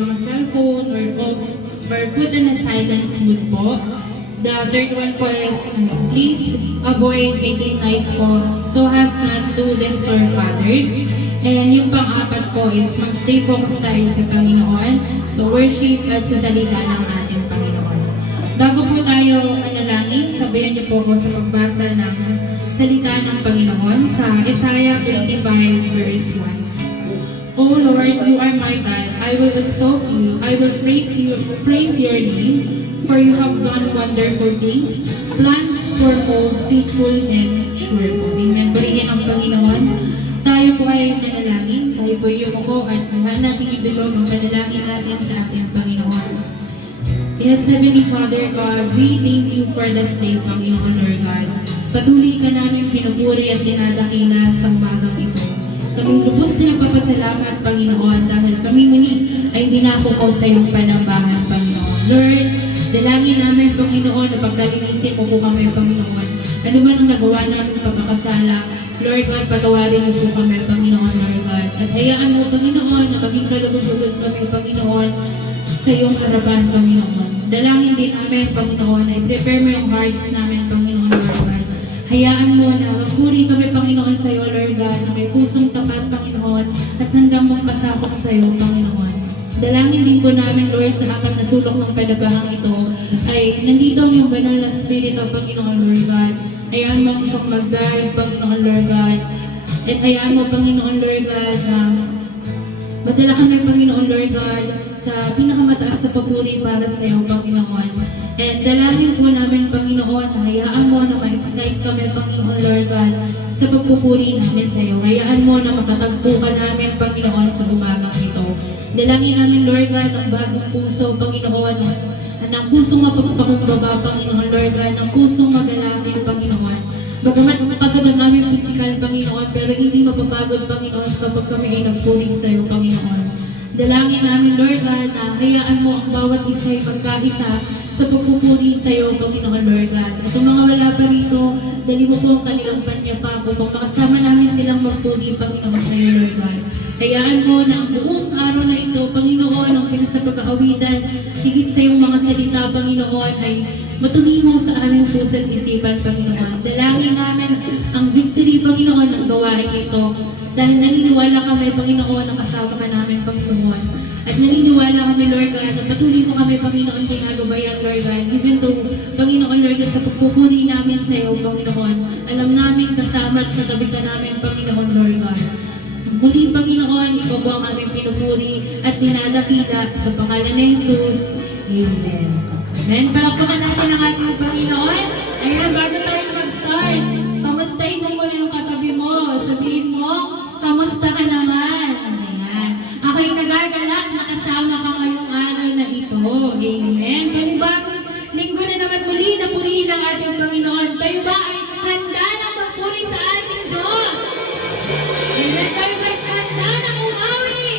mga cellphone or put in a silence mood po. The third one po is, please avoid making noise po so as not to disturb others. And yung pang-apat po is mag-stay focused tayo sa Panginoon, so worship at sa salita ng ating Panginoon. Bago po tayo manalangin, sabayan niyo po ako sa pagbasa ng salita ng Panginoon sa Isaiah 25 verse 1. O Lord, you are my God. I will exalt you. I will praise your name, for you have done wonderful things. Plans for all, faithful and sure po. Amen. Purihin ang Panginoon. Tayo po ay manalangin. Tayo po yumuko at lahat natin idulog ang panalangin natin sa ating Panginoon. Yes, Heavenly Father God, we thank you for this day, Panginoon, Lord God. Patuloy ka namin pinupuri at dinadakila sa umagang ito. Kami lubos na nagpapasalamat, Panginoon, dahil kami muli ay dinapukaw sa iyong panambahan, Panginoon. Lord, dalangin namin, Panginoon, na pagkalinisin mo po kami, Panginoon. Ano man ang nagawa namin pagkakasala, Lord God, patawarin mo po kami, Panginoon, Lord God. At hayaan mo, Panginoon, na maging kalugod-lugod kami, Panginoon, sa iyong harapan, Panginoon. Dalangin din namin, Panginoon, na i-prepare mo yung hearts namin, Panginoon, Lord God. Hayaan mo na magpuri kami, Panginoon, sa iyo, Lord God, na may pusong tapat, Panginoon, at handang magpasakop sa iyo, Panginoon. Dalangin din po namin, Lord, sa apat na sulok ng panabahang ito, ay nandito ang iyong banal na Espiritu, Panginoon, Lord God. Hayaan mo siyang mag-guide, Panginoon, Lord God. At hayaan mo, Panginoon, Lord God, na madala kami, Panginoon, Lord God, sa pinakamataas na papuri para sa iyo, Panginoon. And dalangin po namin, Panginoon, na hayaan mo na ma-excite kami, Panginoon, Lord God, sa pagpupuri namin sa iyo. Hayaan mo na makatagpo ka namin, Panginoon, sa umagang ito. Dalangin namin, Lord God, ang bagong puso, Panginoon, ng pusong mapagpakumbaba, Panginoon, Lord God, ng pusong magalangin, Panginoon. Bagamat pagod ang aming physical, Panginoon, pero hindi mapapagod, Panginoon, kapag kami ay nagpuling sa iyo, Panginoon. Dalangin namin, Lord God, na hayaan mo ang bawat isa ay pagkaisa sa pagpupuri sa iyo, Panginoon, Lord God. At ang mga wala pa rito, dali mo po ang kanilang panyapa upang makasama namin silang magpuri, Panginoon, sa iyo, Lord God. Hayaan mo na ang buong araw na ito, Panginoon, ang pinasapag-aawitan, higit sa iyong mga salita, Panginoon, ay matuloy mo sa aming puso at isipan, Panginoon. Dalangin namin ang victory, Panginoon, ng gawain ito. Dahil naniniwala kami, Panginoon, na kasama ka namin, Panginoon. At naniniwala kami, Lord God, na patuloy mo kami, Panginoon, ginagabayan, Lord God. Even though, Panginoon, Lord God, sa pagpupuri namin sa iyo, Panginoon, alam namin kasama at sa tabi ka namin, Panginoon, Lord God. Muli, Panginoon, ikaw po ang aming pinupuri at dinadakila sa pangalan ni Jesus. Amen. Amen. Palakpakan natin ang ating Panginoon. Ayan, bago tayo mag-start, kamustahin mo muna yung katabi mo. Sabihin mo, kamusta ka naman? Ayan. Ako'y nagagalak na kasama ka ngayong araw na ito. Amen. Panibagong linggo na naman muli na purihin ang ating Panginoon. Kayo ba ay handa ng magpuri sa ating Diyos? Amen. Kayo ba ay handa ng umawi?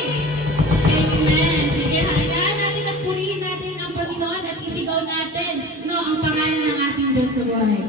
Amen. Sige, hayaan natin at purihin natin ang Panginoon at isigaw natin ang pangalan ng ating Diyos sa buhay.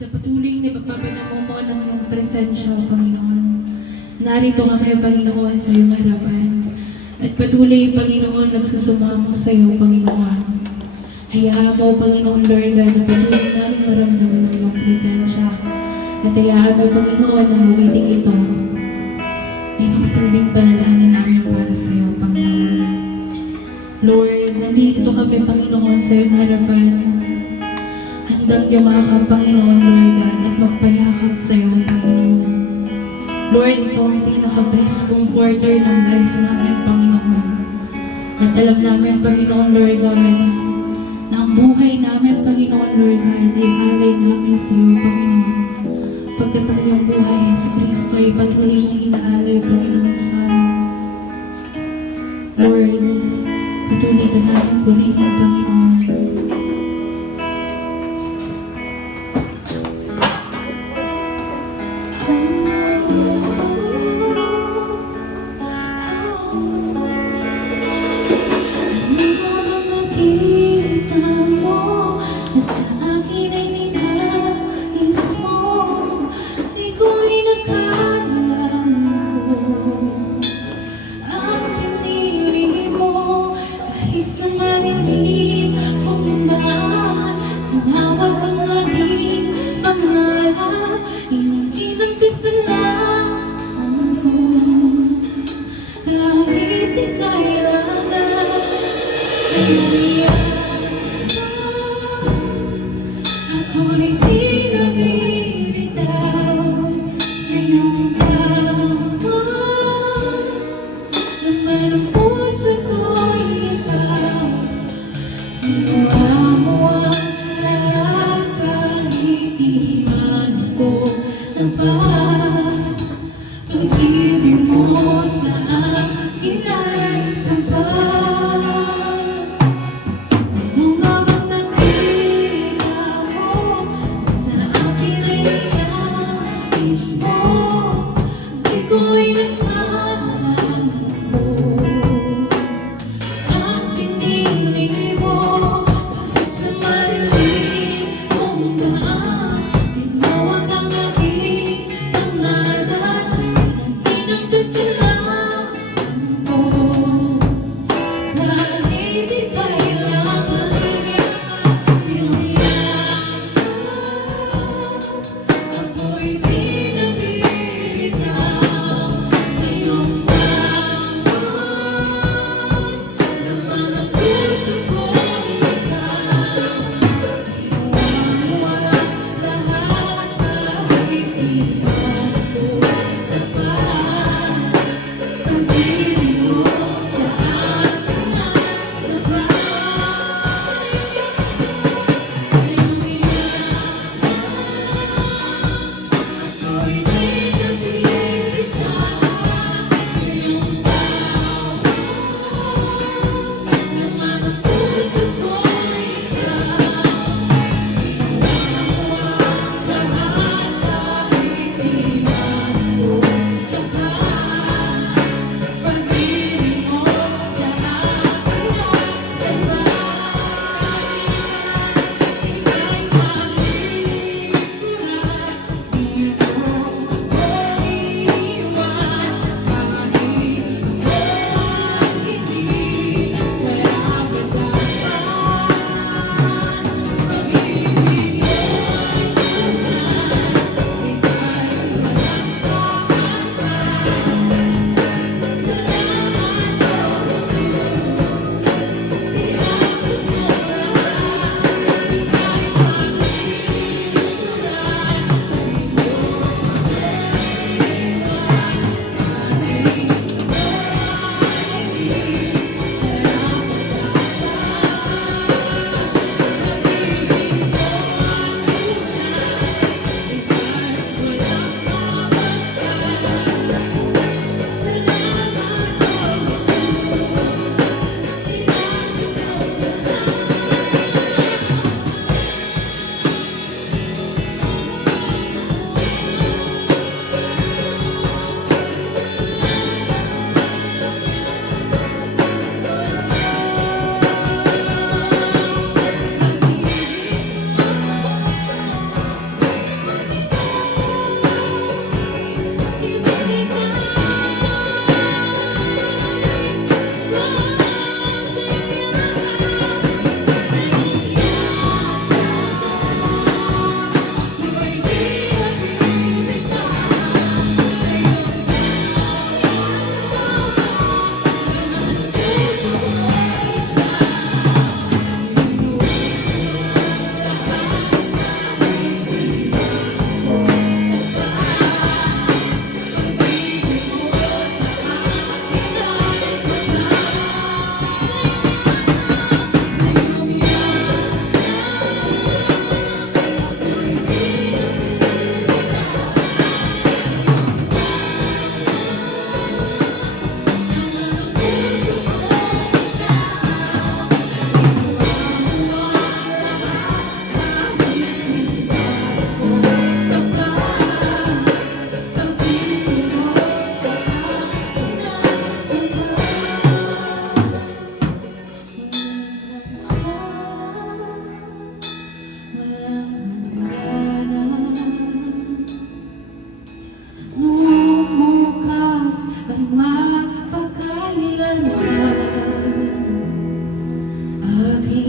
Sa patuloy na pagpapanamo ng iyong presensya, O Panginoon. Narito kami, Panginoon, sa iyong harapan. At patuloy, Panginoon, nagsusumamo sa iyo, Panginoon. Hayaan mo, Panginoon Lord God, na patuloy namin maramdaman ang iyong presensya. At hayaan mo, Panginoon, ang uwiting ito. Ay magsilbing panalangin namin para sa iyo, Panginoon. Lord, nandito kami, Panginoon, sa iyong harapan. Handang yumakap, Panginoon, Lord God, at magpayakap sa iyo, Panginoon. Lord, ikaw ang pinaka-best comforter ng life namin, Panginoon. At alam namin, Panginoon, Lord God, na ang buhay namin, Panginoon, Lord God, ay alay namin sa iyo, Panginoon. Pagkat ang iyong buhay sa Kristo ay patuloy mong inaalay, Panginoon, sa amin. Lord, patuloy ka namin purihin, Panginoon.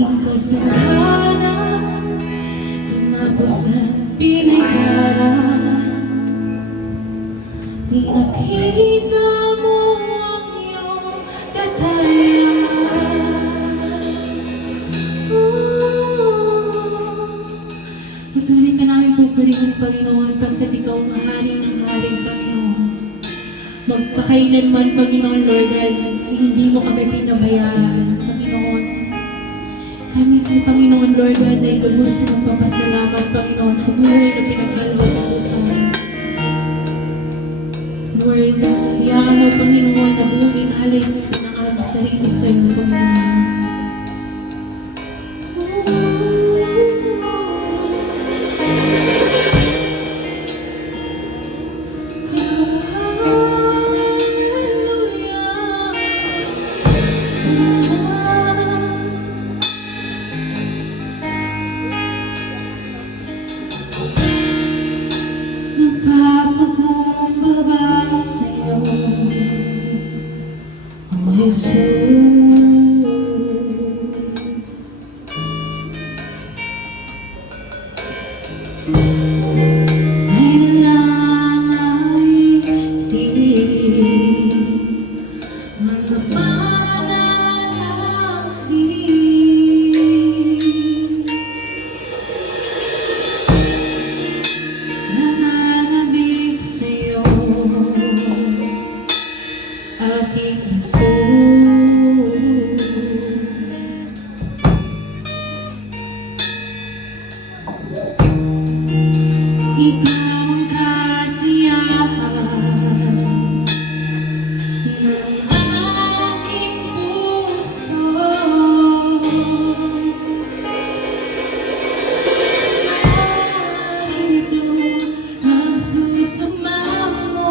aking kasalanan, tinapos at pinayaran. Pinakita mo ang iyong kakayahan. Patuloy ka namin pupurihin, Panginoon, pagkat ikaw ang hari ng hari, Panginoon. Magpakailanman, Panginoon, Lord, dahil hindi mo kami pinabayaan, Panginoon. Kami, Panginoon, Lord, ay lubos na magpapasalamat, Panginoon, sa buhay na pinagkaloob mo sa amin. Lord, hayaan mo, Panginoon, na buong inalay mo pinangalan sa sarili sa iyo, Panginoon. Nagpapakumbaba sa'yo, O Jesus. Ay nananahimik ang pananahimik. Nananabik sa'yo aking puso. Ikaw ang kasiyahan ng aking puso. Ito ang susama mo.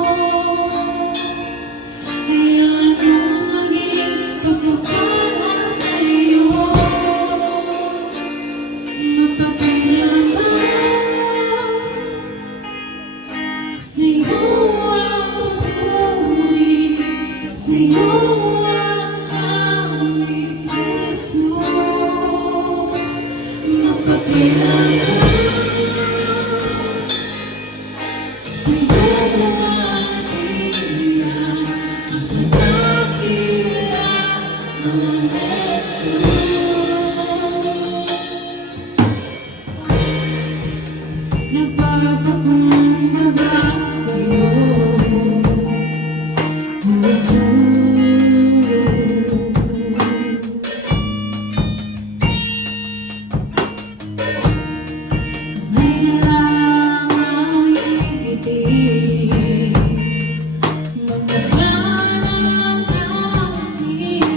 Hayaan mong maging pagpapala sa'yo. Mapagkailanman sa'yo ang pupuri, sa'yo ang aming Jesus. Mapagkailanman sa'yo ang ilan, ang dakila ng Jesus. Nagpapakumbaba sa'yo, O Jesus. May nalangawiti, mga pananangin.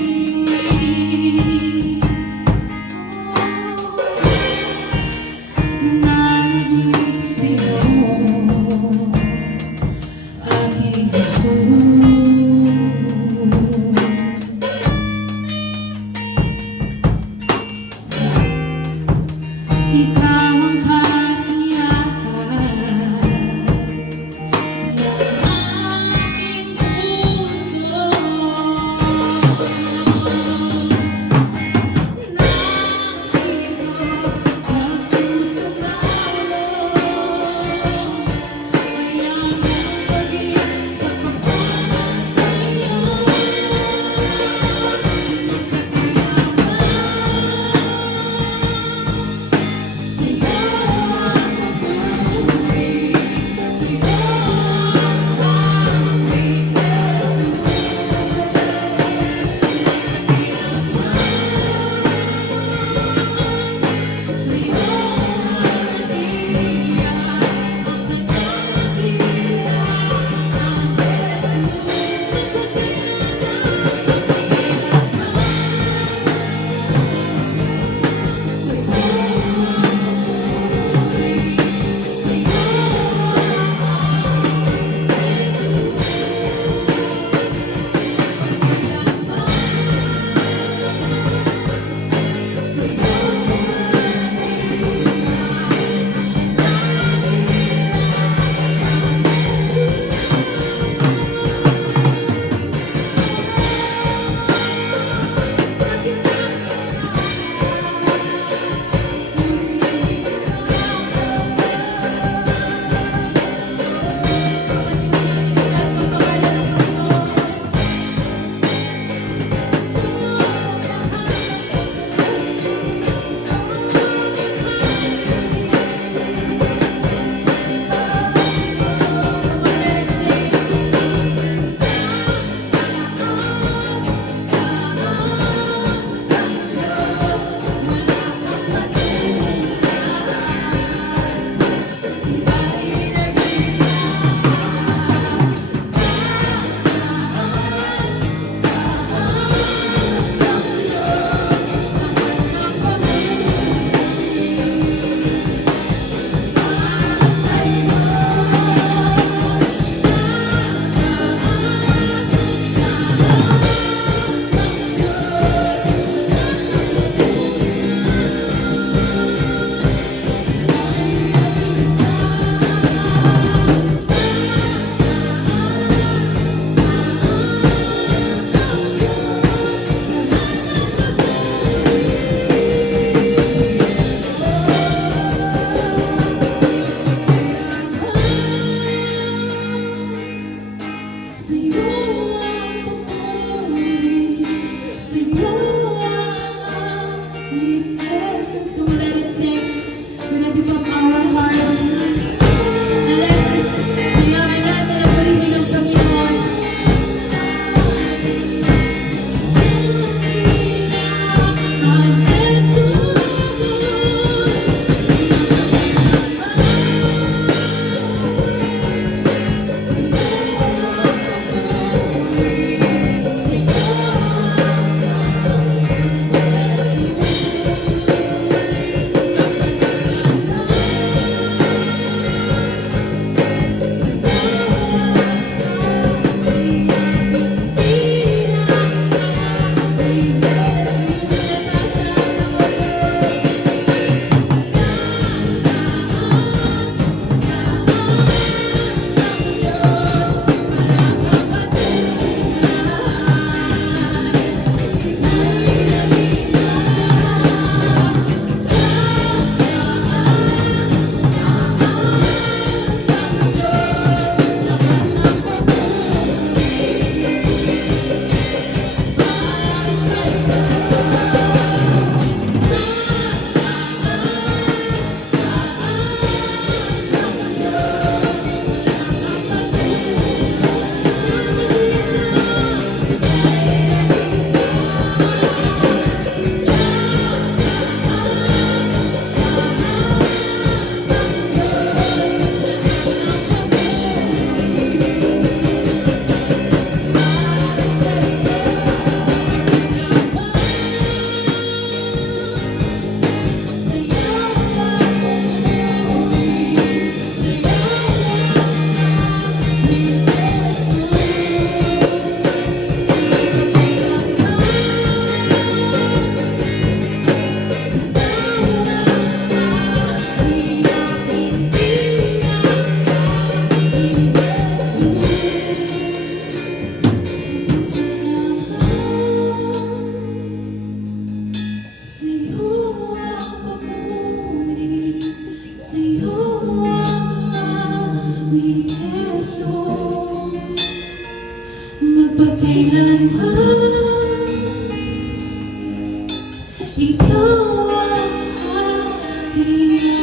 Ikaw ang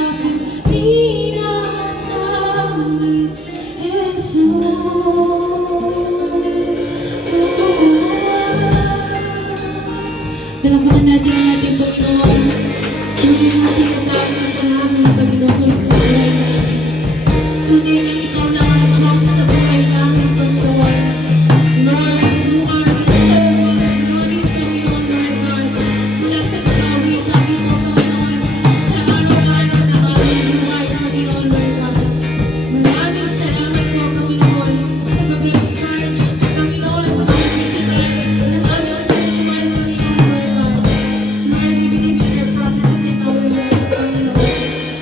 aking pinanalangin, Jesus. Dalaman natin ang ating Panginoon. Hindi natin ang daming pangangin ng Panginoon sa buhay natin. Kundi na ikaw lang ang Diyos sa buhay namin, Panginoon. Lord, you are the Lord, glory to you, Lord God. Mula sa pagawin namin, Panginoon, sa araw-araw na aming buhay, Panginoon, Lord God. Maraming salamat po, Panginoon, sa Gabriel Church, Panginoon, mga visitor, ng aming spiritual, Panginoon, Lord God. Lord, we believe in your promises in our lives, Panginoon.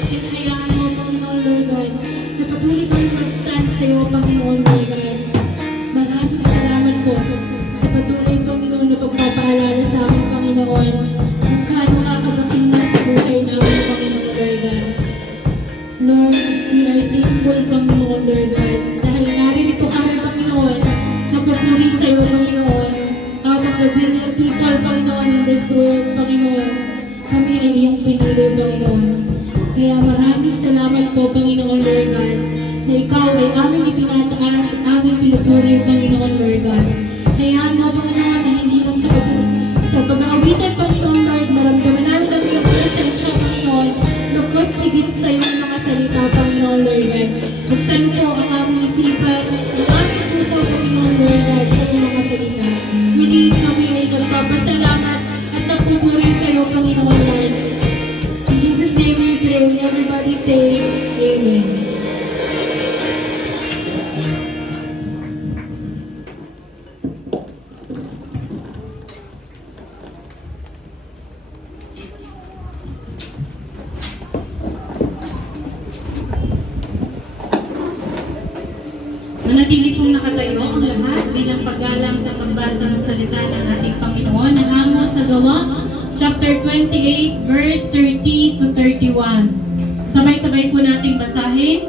Hinahayaan mo, Panginoon, Lord God, na patuloy kami mag-stand sa iyo, Panginoon, Lord God. Maraming salamat po sa patuloy, Panginoon, na pagpapaalala sa amin, Panginoon, kung gaano nakakagakina sa buhay namin, Panginoon, Lord God. Lord, we are thankful, Panginoon, Lord God, dahil naririto kami, Panginoon, na papuri sa iyo, Panginoon, out of the billion people, Panginoon, in this world, Panginoon, kami ay iyong pinili, Panginoon. Kaya maraming salamat po, Panginoon, Lord God, na ikaw ay aming itinataas, aming pinupuri, Panginoon, Lord God. Kaya mo, Panginoon, na hindi lang sa pag-aawitan, Panginoon, Lord, maramdaman namin ang iyong presensya, Panginoon, lukos higit sa iyong mga salita, Panginoon, Lord God. Buksan mo po ang aming isipan, ang aming puso, Panginoon, Lord God, sa iyong mga salita. Muli kami ay nagpapasalamat at nagpupuri sa iyo, Panginoon, Lord. In Jesus' name we pray. Everybody say, Amen. Manatili pong nakatayo ang lahat bilang paggalang sa pagbasa ng salita ng ating Panginoon na hamo sa Gawa, chapter 28, verse 30 to 31. Sabay-sabay po nating basahin.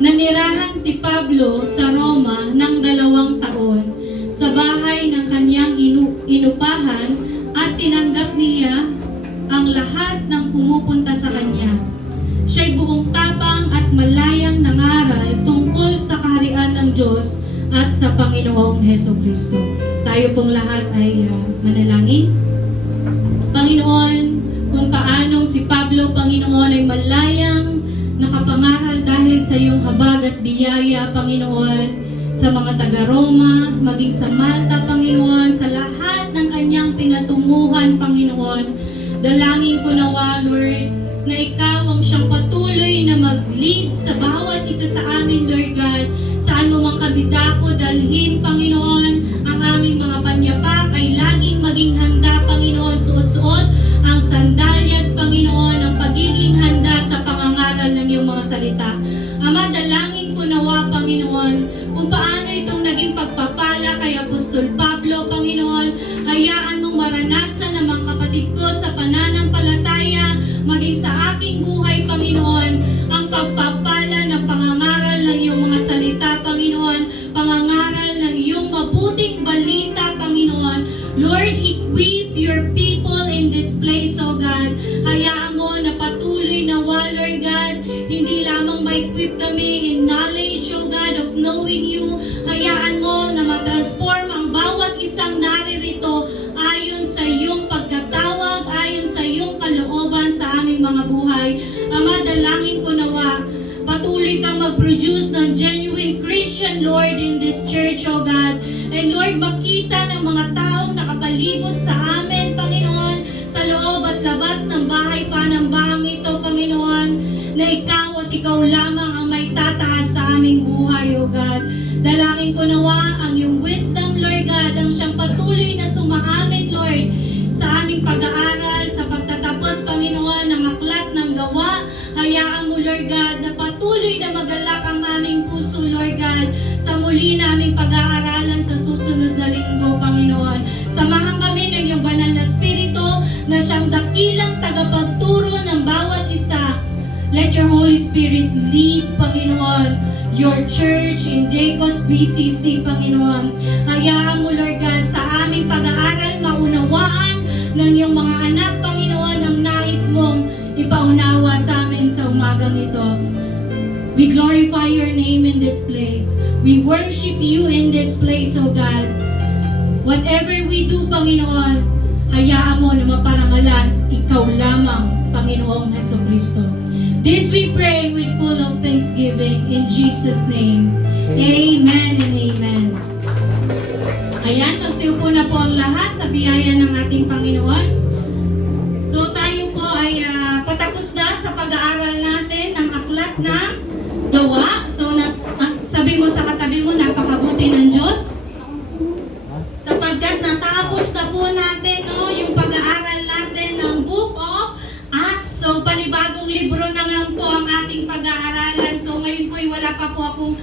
Nanirahan si Pablo sa Roma ng 2 taon sa bahay ng kanyang inupahan at tinanggap niya ang lahat ng pumupunta sa kanya. Siya'y buong tapang at malayang nangaral tungkol sa kaharian ng Diyos at sa Panginoong Hesukristo. Tayo pong lahat ay manalangin. Panginoon, kung paanong si Pablo, Panginoon, ay malayang nakapangaral dahil sa iyong habag at biyaya, Panginoon, sa mga taga-Roma, maging sa Malta, Panginoon, sa lahat ng kanyang pinatunguhan, Panginoon. Dalangin ko nawa, Lord, na ikaw ang siyang patuloy na mag-lead sa bawat isa sa amin, Lord God. Saan mo mang kami dako dalhin, Panginoon, ang aming mga panyapak ay laging maging handa, Panginoon. Suot-suot ang sandalyas, Panginoon, ang pagiging handa sa pangangaral ng iyong mga salita. Ama, dalangin ko nawa, Panginoon, kung paano itong naging pagpapala kay Apostol Pablo, Panginoon. Hayaan mong maranasan ng mga kapatid ko sa pananampalataya, maging sa aking buhay, Panginoon, ang pagpapala ng pangangaral ng iyong mga salita, Panginoon, pangangaral ng iyong mabuting balita, Panginoon. Lord, equip your people in this place, O God. Hayaan mo na patuloy na Lord God, hindi lamang ma-equip kami in knowledge, O God, of knowing you. Hayaan mo na matransform ang bawat isang naririto ayon sa iyong pagkatawag, ayon sa iyong kalooban sa aming mga buhay. Ama, dalangin ko nawa, patuloy kang mag-produce ng genuine Christian, Lord, in this church, O God. And Lord, makita ng mga taong nakapalibot sa amin, Panginoon, sa loob at labas ng bahay panambahang ito, Panginoon, na ikaw at ikaw lamang ang may tataas sa aming buhay, O God. Dalangin ko nawa ang iyong wisdom, Lord God, ang siyang patuloy na sumaamin, Lord, sa aming pag-aaral, sa pagtatapos, Panginoon, ng aklat ng gawa. Hayaan mo, Lord God, na patuloy na magalak ang aming puso, Lord God, sa muli naming pag-aaralan sa susunod na linggo, Panginoon. Samahan kami ng iyong banal na Espiritu na siyang dakilang tagapagturo ng bawat isa. Let your Holy Spirit lead, Panginoon, your church in Jacob's BCC, Panginoon. Hayaan mo, Lord God, sa aming pag-aaral, maunawaan ng iyong mga anak, Panginoon, nais mong ipaunawa sa amin sa umagang ito. We glorify your name in this place. We worship you in this place, O God. Whatever we do, Panginoon, hayaan mo na maparangalan ikaw lamang, Panginoong Jesucristo. This we pray with full of thanksgiving in Jesus' name. Amen and amen. Ayan, magsiupo na po ang lahat sa biyaya ng ating Panginoon. So tayo po ay patapos na sa pag-aaral natin ng aklat ng gawa. So sabi mo sa katabi mo, napakabuti ng Diyos. Sapagkat natapos na po natin yung pag-aaral natin ng Book of Acts. So panibagong libro naman po ang ating pag-aaralan. So ngayon po wala pa po akong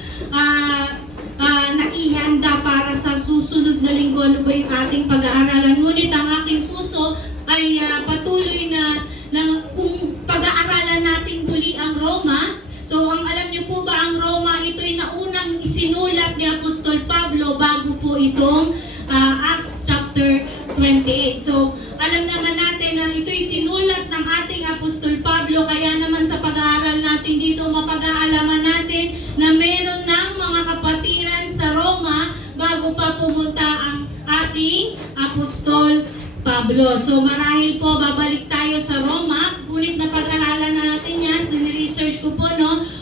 naihanda para sa susunod na linggo. Ano ba yung ating pag-aaralan? Ngunit ang aking puso ay patuloy na kung pag-aaralan natin muli ang Roma. So, ang alam niyo po ba, ang Roma, ito'y naunang isinulat ni Apostol Pablo bago po itong Acts chapter 28. So, alam naman natin na ito'y sinulat ng ating Apostol Pablo, kaya naman sa pag-aaral natin dito, mapag-aalaman natin na meron ng mga kapatiran sa Roma bago pa pumunta ang ating Apostol Pablo. So, marahil po, babalik tayo sa Roma, ngunit napag-aralan na natin yan, research ko po,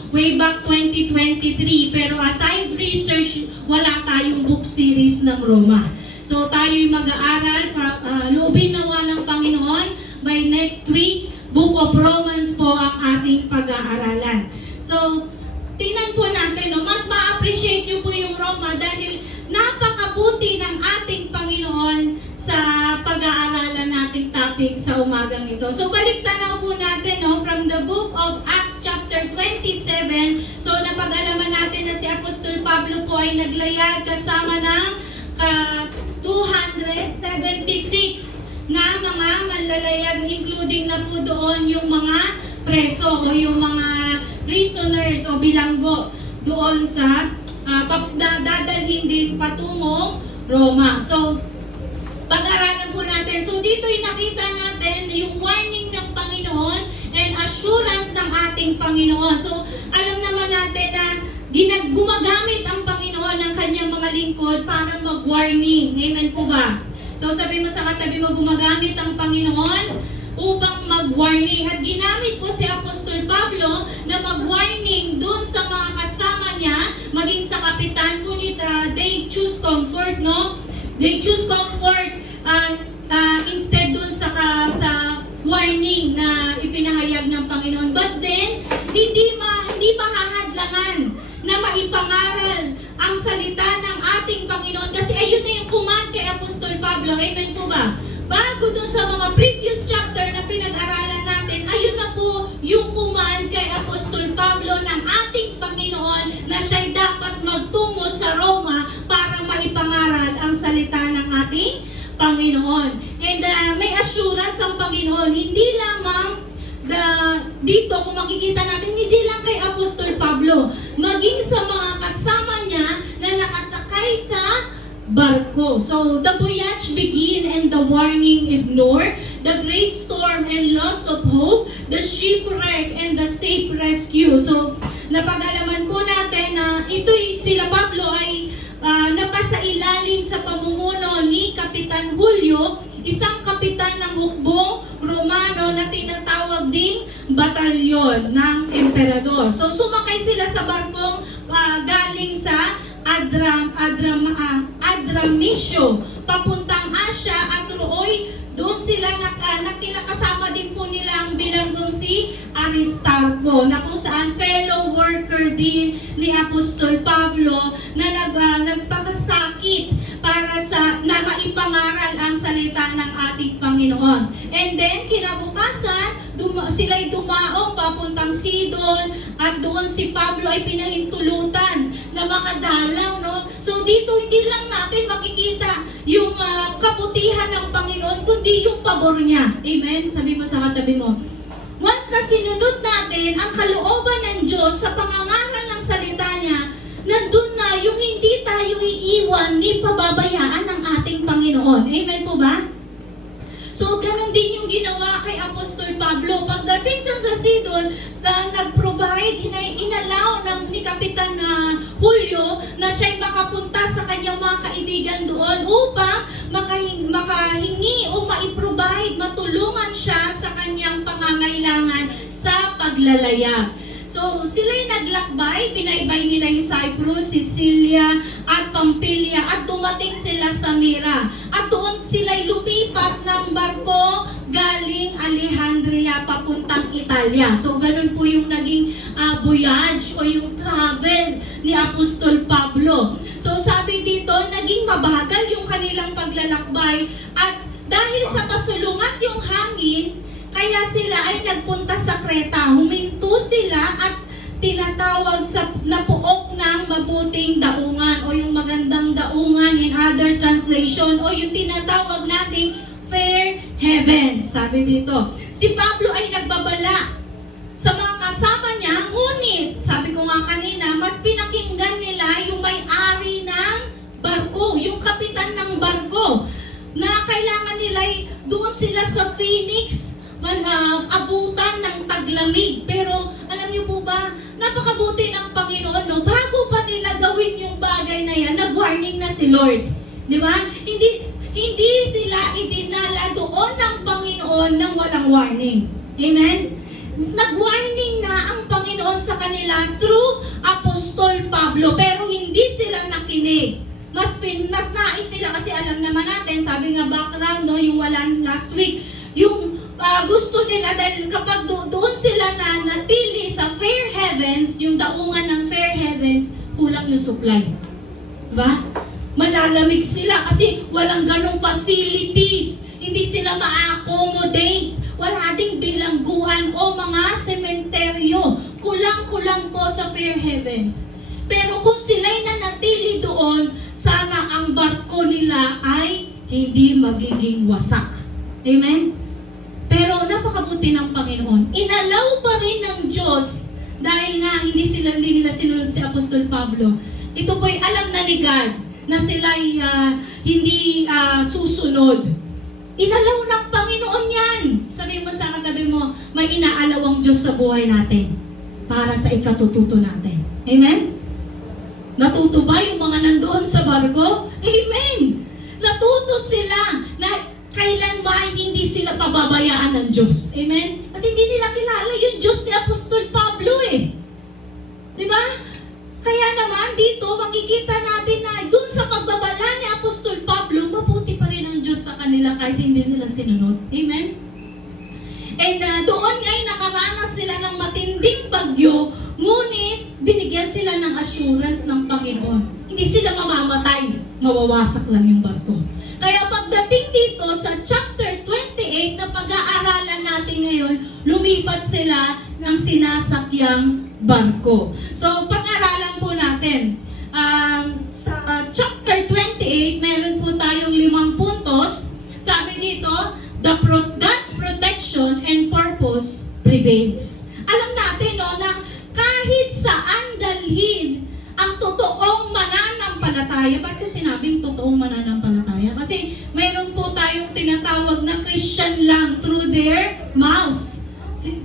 way back 2023. Pero as I've research, wala tayong book series ng Roma. So tayo'y mag-aaral, loobin nawa ng Panginoon, by next week, Book of Romans po ang ating pag-aaralan. So, tingnan po natin, mas ma-appreciate nyo po yung Roma dahil napakabuti ng ating Panginoon sa pag-aaralan nating topic sa umagang ito. So, balik tanaw po natin from the Book of Acts chapter 27. So, napag-alaman natin na si Apostol Pablo po ay naglayag kasama ng 276 na mga manlalayag, including na po doon yung mga preso o yung mga prisoners o bilanggo doon sa dadalhin din patungong Roma. So, pag-aralan po natin. So, dito'y nakita natin yung warning ng Panginoon and assurance ng ating Panginoon. So, alam naman natin na gumagamit ang Panginoon ng kanyang mga lingkod para mag-warning. Amen po ba? So, sabi mo sa katabi mo, gumagamit ang Panginoon upang mag-warning. At ginamit po si Apostol Pablo na mag-warning dun sa mga kasama niya, maging sa kapitan, ngunit they choose comfort, They choose comfort instead dun sa warning na ipinahayag ng Panginoon. But then, hindi mahahadlangan na maipangaral ang salita ng ating Panginoon kasi ayun na yung command kay Apostol Pablo. Amen po ba? Bago dun sa mga previous chapter na pinag-aralan natin, ayun na po yung command kay Apostol Pablo ng ating Panginoon na siya'y dapat magtungo sa Roma para maipangaral ang salita ng ating Panginoon. And may assurance ang Panginoon, hindi lamang dito kung makikita natin, hindi lang kay Apostol Pablo, maging sa mga kasama niya na nakasakay sa barko. So, the voyage begin and the warning ignored, the great storm and loss of hope, the shipwreck and the safe rescue. So, napag-alaman po natin na ito'y sila Pablo ay napasailalim sa pamumuno ni Kapitan Julio, isang kapitan ng hukbong Romano na tinatawag ding batalyon ng emperador. So sumakay sila sa barkong galing sa Adramitio papuntang Asia at Troy. Doon sila nakasama din po nila ang bilanggong si Aristarco na kung saan fellow worker din ni Apostol Pablo na nagpakasakit para na maipangaral ang salita ng ating Panginoon. And then kinabukasan, sila'y dumaong papuntang Sidon at doon si Pablo ay pinahintulutan na makadalang, So dito hindi lang natin makikita yung kabutihan ng Panginoon, kundi yung pabor niya. Amen? Sabi mo sa katabi mo. Once na sinunod natin ang kalooban ng Diyos sa pangangaral ng salita niya, nandun na yung hindi tayo iiwan ni pababayaan ng ating Panginoon. Amen po ba? So, ganun din din yung ginawa kay Apostol Pablo. Pagdating dun sa Sidon, nag-provide, inalaw ni Kapitan Julio na siya'y makapunta sa kanyang mga kaibigan doon upang makahingi o maiprovide, matulungan siya sa kanyang pangangailangan sa paglalayag. So, sila'y naglakbay, binaybay nila yung Cyprus, Sicilia, at Pamphylia, at dumating sila sa Mira. At doon sila'y lumipat ng barko galing Alejandria papuntang Italia. So, ganun po yung naging voyage o yung travel ni Apostol Pablo. So, sabi dito, naging mabagal yung kanilang paglalakbay at dahil sa pasulungat yung hangin, kaya sila ay nagpunta sa Creta. Huminto sila at tinatawag sa napuok ng mabuting daungan o yung magandang daungan in other translation o yung tinatawag nating fair heaven. Sabi dito, si Pablo ay nagbabala sa mga kasama niya, ngunit, sabi ko nga kanina, mas pinakinggan nila yung may-ari ng barko, yung kapitan ng barko, na kailangan nila doon sila sa Phoenix, abutan ng taglamig. Pero alam niyo po ba, napakabuti ng Panginoon, no? Bago pa nila gawin yung bagay na yan, nag-warning na si Lord. Di ba? Hindi sila idinala doon ng Panginoon ng walang warning. Amen? Nag-warning na ang Panginoon sa kanila through Apostol Pablo, pero hindi sila nakinig. Mas nais nila kasi alam naman natin, sabi nga background, no, yung wala last week, yung gusto nila dahil kapag doon sila na natili sa fair heavens, yung daungan ng fair heavens, kulang yung supply. Diba? Malalamig sila kasi walang ganong facilities. Hindi sila ma-accommodate. Wala ding bilangguan o mga sementeryo. Kulang-kulang po sa fair heavens. Pero kung sila'y nanatili doon, sana ang barko nila ay hindi magiging wasak. Amen? Pero napakabuti ng Panginoon. Inalaw pa rin ng Diyos dahil nga hindi nila sinunod si Apostol Pablo. Ito po'y alam na ni God na sila'y hindi susunod. Inalaw ng Panginoon yan. Sabi mo sa katabi mo, may inaalaw ang Diyos sa buhay natin para sa ikatututo natin. Amen? Natuto ba yung mga nandoon sa barko? Amen! Natuto sila na kailanman hindi sila pababayaan ng Diyos. Amen? Kasi hindi nila kilala yung Diyos ni Apostol Pablo eh. Diba? Kaya naman dito, makikita natin na dun sa pagbabala ni Apostol Pablo, mabuti pa rin ang Diyos sa kanila kahit hindi nila sinunod. Amen? And doon nga'y nakaranas sila ng matinding bagyo, ngunit binigyan sila ng assurance ng Panginoon. Hindi sila mamamatay, mawawasak lang yung barko. Kaya pagdating dito sa chapter 28 na pag-aaralan natin ngayon, lumipat sila ng sinasakyang barko. So, pag-aaralan po natin. Sa chapter 28, meron po tayong 5 puntos. Sabi dito, God's protection and purpose prevails. Alam natin, no, na kahit saan dalhin ang totoong mananampalataya. Ba't yung sinabing totoong mananampalataya? Kasi mayroon po tayong tinatawag na Christian lang through their mouth.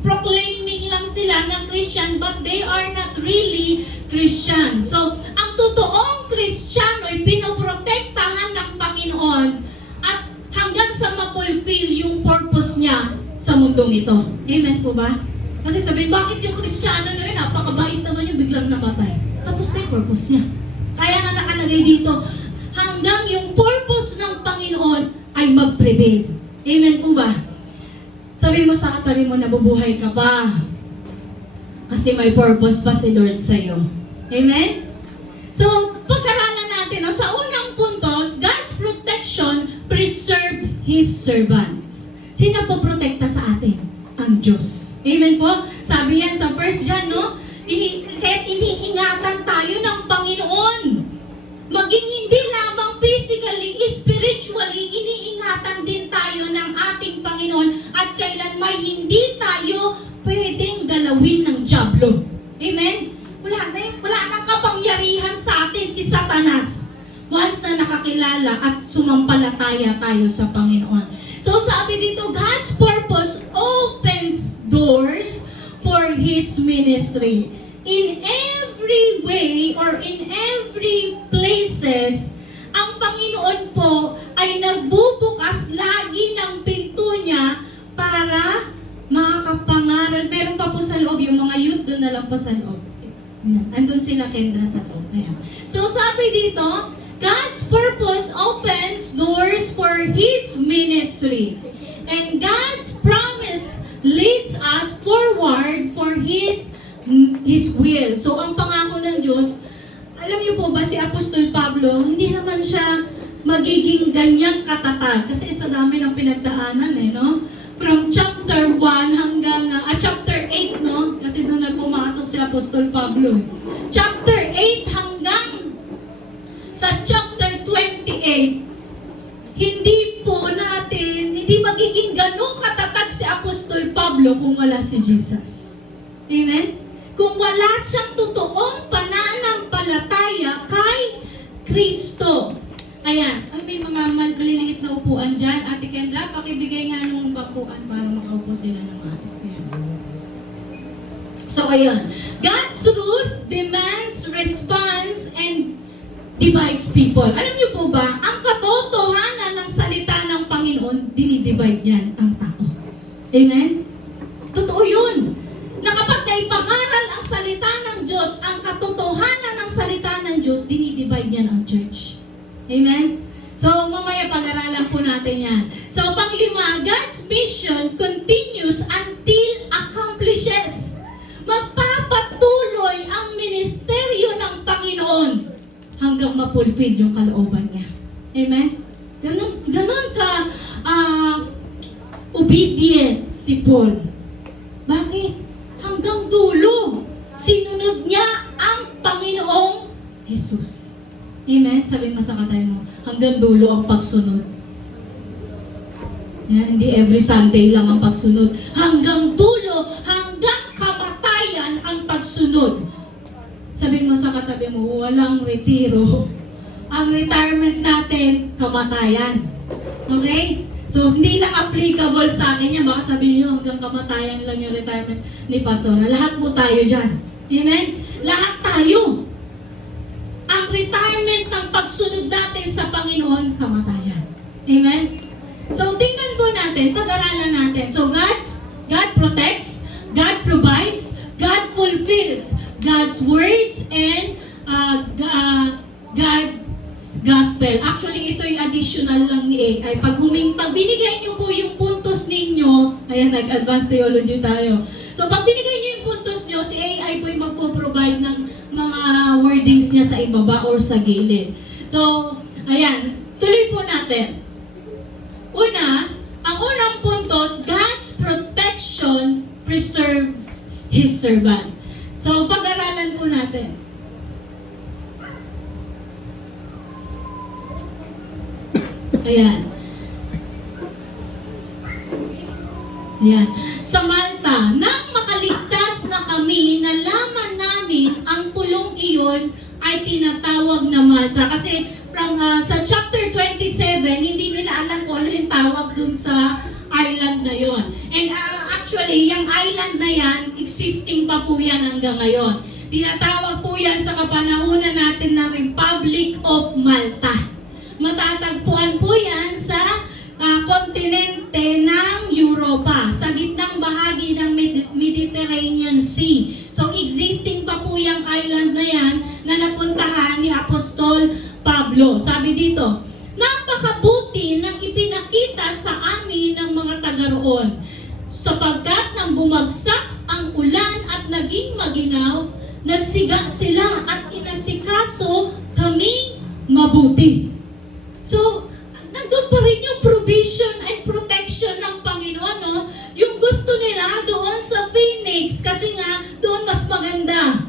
Proclaiming lang sila na Christian but they are not really Christian. So, ang totoong Kristiyano ay pinoprotektahan ng Panginoon at hanggang sa ma-fulfill yung purpose niya sa mundong ito. Amen po ba? Kasi sabihin, bakit yung Kristiyano na yun, napakabait naman yung biglang namatay? Tapos na yung purpose niya. Kaya nga nakalagay dito, hanggang yung purpose ng Panginoon ay mag-prevail. Amen po ba? Sabi mo sa katabi mo, nabubuhay ka pa. Kasi may purpose pa si Lord sa'yo. Amen? So, pag-aralan natin, no, sa unang puntos, God's protection preserve His servants. Sino po protekta sa atin? Ang Diyos. Amen po? Sabi yan sa 1 John, no? Kahit iniingatan tayo ng Panginoon. Maging hindi lamang physically, spiritually, iniingatan din tayo ng ating Panginoon at kailanman hindi tayo pwedeng galawin ng dyablo. Amen? Wala nang kapangyarihan sa atin si Satanas once na nakakilala at sumampalataya tayo sa Panginoon. So sabi dito, God's ministry. In every way or in every places, ang Panginoon po ay nagbubukas lagi ng pinto niya para makakapangaral. Meron pa po sa loob, yung mga youth doon na lang po sa loob. Ayan. Andun sila Kendra sa loob. Ayan. So sabi dito, God's purpose opens doors for His ministry. And God's promise leads us forward for His will. So ang pangako ng Diyos, alam niyo po ba si Apostol Pablo, hindi naman siya magiging ganyang katatag. Kasi sa dami ng pinagdaanan no? From chapter 1 hanggang, chapter 8, no? Kasi doon na pumasok si Apostol Pablo. Chapter 8 hanggang sa chapter 28, hindi magiging ganun katatag si Apostol Pablo kung wala si Jesus. Amen? Kung wala siyang totoong pananampalataya kay Kristo. Ayan, may mga maliliit na upuan dyan. Ate Kendra, pakibigay nga ng bakuan para makaupo sila ng ayos. Ayan. So, ayan. God's truth demands response and divides people. Alam niyo po ba, ang katotohanan ng salita ng Panginoon, dinidivide yan ang tao. Amen? Totoo yun. Na kapag naipangaral ang salita ng Diyos, ang katotohanan ng salita ng Diyos, dinidivide yan ang church. Amen? So, mamaya pag-aralan po natin yan. So, panglima, God's mission continues until accomplishes. Magpapatuloy ang ministeryo ng Panginoon hanggang mapulfil yung kalooban niya. Amen? Ganun ka obedient si Paul. Bakit? Hanggang dulo, sinunod niya ang Panginoong Jesus. Amen? Sabihin mo sa katay mo, hanggang dulo ang pagsunod. Yan, hindi every Sunday lang ang pagsunod. Hanggang dulo, hanggang kamatayan ang pagsunod. Sabihin mo sa katabi mo, walang retiro. Ang retirement natin, kamatayan. Okay? So, hindi lang applicable sa akin yan. Baka sabihin nyo, hanggang kamatayan lang yung retirement ni Pastora. Lahat po tayo dyan. Amen? Lahat tayo. Ang retirement ng pagsunod natin sa Panginoon, kamatayan. Amen? So, tingnan po natin, pag-aralan natin. So, God protects, God provides, God fulfills God's words and God's gospel. Actually, ito yung additional lang ni AI. Pag binigay niyo po yung puntos ninyo, ayan, nag-advanced theology tayo. So, pag binigay niyo yung puntos niyo, si AI po yung magpo-provide ng mga wordings niya sa ibaba or sa gilid. So, ayan, tuloy po natin. Una, ang unang puntos, God's protection preserves His servant. So, pag-aralan po natin. Ayan. Ayan. Sa Malta, nang makaligtas na kami, nalaman namin ang pulong iyon ay tinatawag na Malta. Kasi sa chapter 27, hindi nila alam kung ano yung tawag dun sa island na yon. And actually, yung island na yan, existing pa po yan hanggang ngayon. Tinatawag po yan sa kapanahunan natin na Republic of Malta. Matatagpuan po yan sa kontinente ng Europa, sa gitnang bahagi ng Mediterranean Sea. So, existing pa po yung island na yan na napuntahan ni Apostol Pablo. Sabi dito, napakabuti ng ipinakita sa amin ng mga taga roon, sapagkat nang bumagsak ang ulan at naging maginaw, nagsiga sila at inasikaso kaming mabuti. So, nandun pa rin yung provision and protection ng Panginoon, no? Yung gusto nila doon sa Phoenix, kasi nga doon mas maganda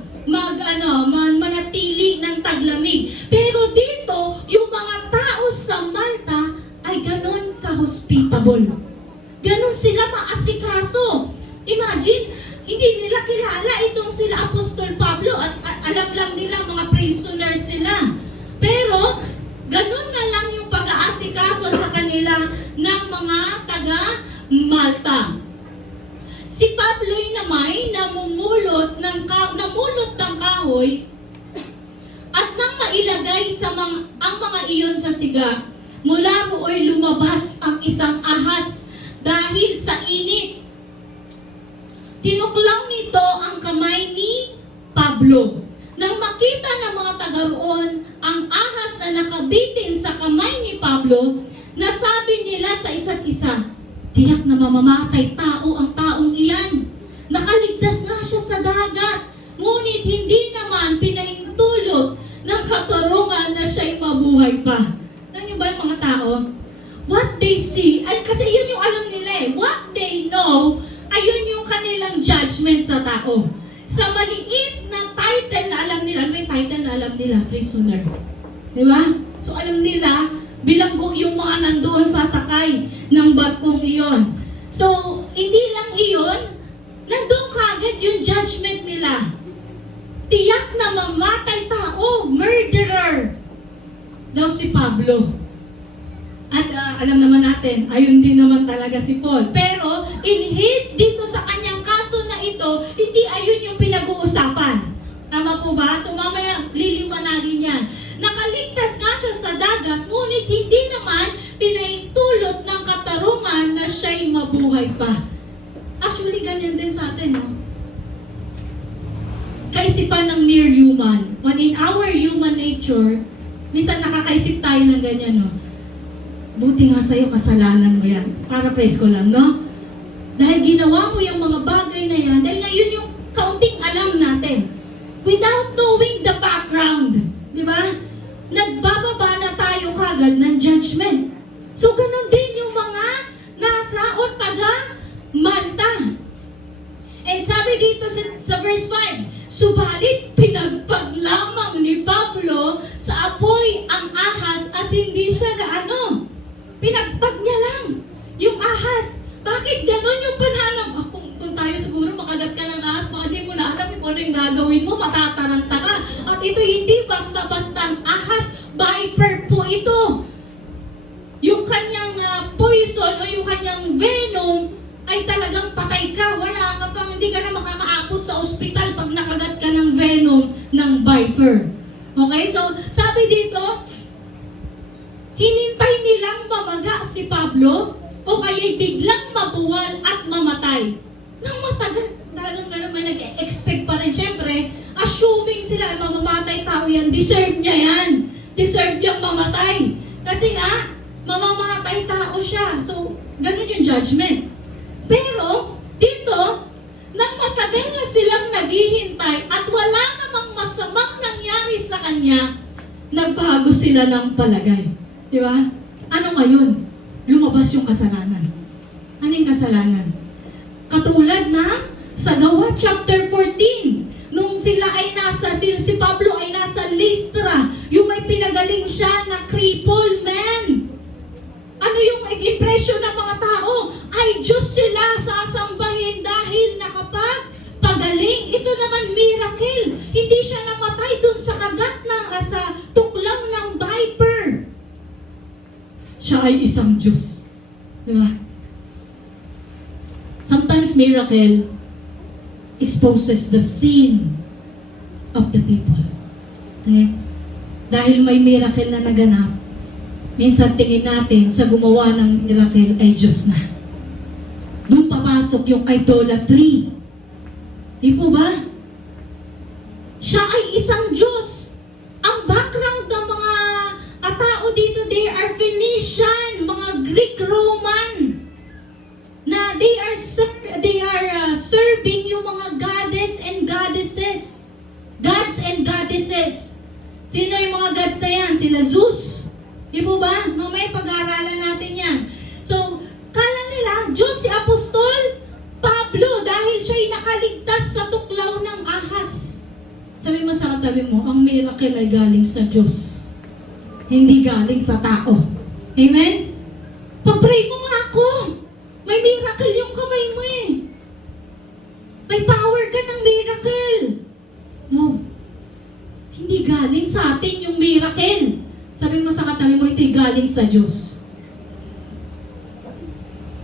manatili ng taglamig. Pero dito, yung mga tao sa Malta ay ganun ka-hospitable. Ganun sila maasikaso. Imagine, hindi nila kilala itong sila Apostol Pablo at alam lang nila mga prisoners sila. Pero, ganun na lang yung pag-aasikaso sa kanila ng mga taga Malta. Si Pablo'y may namulot ng kahoy at nang mailagay ang mga iyon sa siga, mula rooy lumabas ang isang ahas dahil sa init. Tinuklaw nito ang kamay ni Pablo. Nang makita ng mga taga roon ang ahas na nakabitin sa kamay ni Pablo, nasabi nila sa isa't isa, "Tiyak na mamamatay tao ang taong iyan. Nakaligtas nga siya sa dagat, ngunit hindi naman pinahintulot ng katarungan na siya'y mabuhay pa." Alam niyo ba yung mga tao? What they see, ay kasi yun yung alam nila eh. What they know, ayun yung kanilang judgment sa tao. Sa maliit na title na alam nila, may title na alam nila, prisoner. Di ba? So alam nila, bilanggo yung mga nandoon sasakay ng barkong iyon. So, hindi lang iyon, nandoon kagad yung judgment nila. Tiyak na mamatay tao, murderer daw si Pablo. At alam naman natin, ayun din naman talaga si Paul. Pero dito sa kanyang kaso na ito, hindi ayun yung pinag-uusapan. Tama po ba? So mamaya liliwanagin yan. Nakaligtas nga siya sa dagat, ngunit hindi naman pinahintulot ng katarungan na siya'y mabuhay pa. Actually, ganyan din sa atin, no? Kaisipan ng mere human. When in our human nature, minsan nakakaisip tayo ng ganyan, no? Buti nga sa'yo, kasalanan mo yan. Para-praise ko lang, no? Dahil ginawa mo yung mga bagay na yan, dahil ngayon yung kaunting alam natin. Without knowing the background. Di ba? Nagbababa na tayo kagad ng judgment. So, ganun din yung mga nasa o taga-Malta. And sabi dito sa verse 5, subalit pinagpag lamang ni Pablo sa apoy ang ahas at hindi siya na pinagpag niya lang yung ahas. Bakit ganon yung panhanap? Kung tayo siguro makagat ka ng ahas, baka di mo na alam kung ano yung gagawin mo, matataranta ka. At ito hindi basta-bastang ahas, viper po ito. Yung kanyang poison o yung kanyang venom ay talagang patay ka. Wala ka pang, hindi ka na makakaabot sa ospital pag nakagat ka ng venom ng viper. Okay, so sabi dito, hinintay nilang mamaga si Pablo o kaya'y biglang mabuwal at mamatay. Nang matagal, talagang gano'n may nag-expect pa rin. Siyempre, assuming sila mamamatay tao yan, deserve niya yan. Deserve niyang mamatay. Kasi nga, mamamatay tao siya. So, gano'n yung judgment. Pero, dito, nang matagal na silang naghihintay at wala namang masamang nangyari sa kanya, nagbago sila ng palagay. Di ba? Ano ngayon? Lumabas yung kasalanan. Ano yung kasalanan? Katulad na sa Gawa chapter 14, nung si Pablo ay nasa Lystra, yung may pinagaling siya na crippled man. Ano yung impression ng mga tao? Ay, Diyos sila sasambahin dahil nakapagpagaling. Ito naman miracle. Hindi siya namatay dun sa kagat sa tuklang ng viper. Siya ay isang Diyos. Diba? Sometimes miracle exposes the sin of the people. Okay? Dahil may miracle na naganap, minsan tingin natin sa gumawa ng miracle ay Diyos na. Doon papasok yung idolatry. Di po ba? Siya ay isang Diyos. Ang background ng mga tao dito, they are Phoenician, mga Greek Roman, na they are serving yung mga goddess and goddesses. Gods and goddesses. Sino yung mga gods na yan? Sila Zeus. Di po ba? Mamaya pag-aaralan natin yan. So, kala nila, Diyos si Apostol Pablo dahil siya'y nakaligtas sa tuklaw ng ahas. Sabi mo sa katabi mo, ang miracle ay galing sa Diyos. Hindi galing sa tao. Amen? Pag-pray mo nga ako. May miracle yung kamay mo eh. May power ka ng miracle. No. Hindi galing sa atin yung miracle. Sabi mo sa katabi mo, ito'y galing sa Diyos.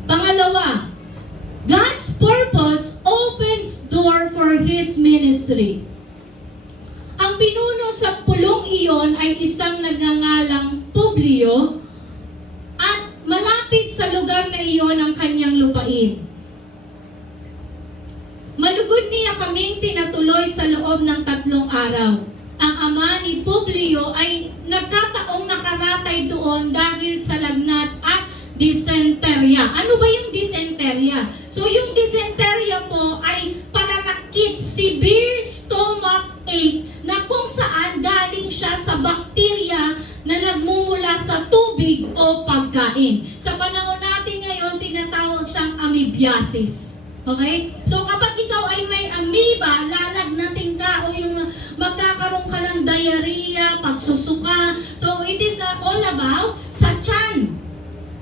Pangalawa, God's purpose opens for his ministry. Ang pinuno sa pulong iyon ay isang nagngangalang Publio at malapit sa lugar na iyon ang kanyang lupain. Malugod niya kaming pinatuloy sa loob ng 3 araw. Ang ama ni Publio ay nagkataong nakaratay doon dahil sa lagnat at dysenteria. Ano ba yung dysenteria? So yung dysenteria po ay pananakit, severe stomach ache, na kung saan galing siya sa bakterya na nagmumula sa tubig o pagkain. Sa panahon natin ngayon, tinatawag siyang amoebiasis. Okay? So kapag ikaw ay may amoeba, lalagnatin ka o yung magkakaroon ka ng diarrhea, pagsusuka. So it is all about sa tiyan.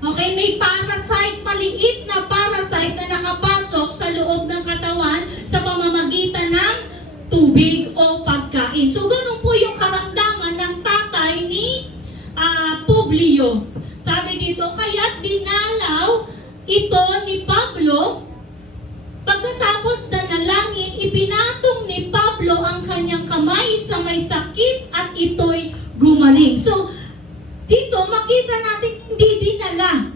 Okay? May parasite, maliit na parasite na nakapasok sa loob ng katawan sa pamamagitan ng tubig o pagkain. So ganun po yung karamdaman ng tatay ni Publio. Sabi dito, kaya't dinalaw ito ni Pablo. Pagkatapos na nalangin, ipinatong ni Pablo ang kanyang kamay sa may sakit at ito'y gumaling. So, dito makita natin hindi dinala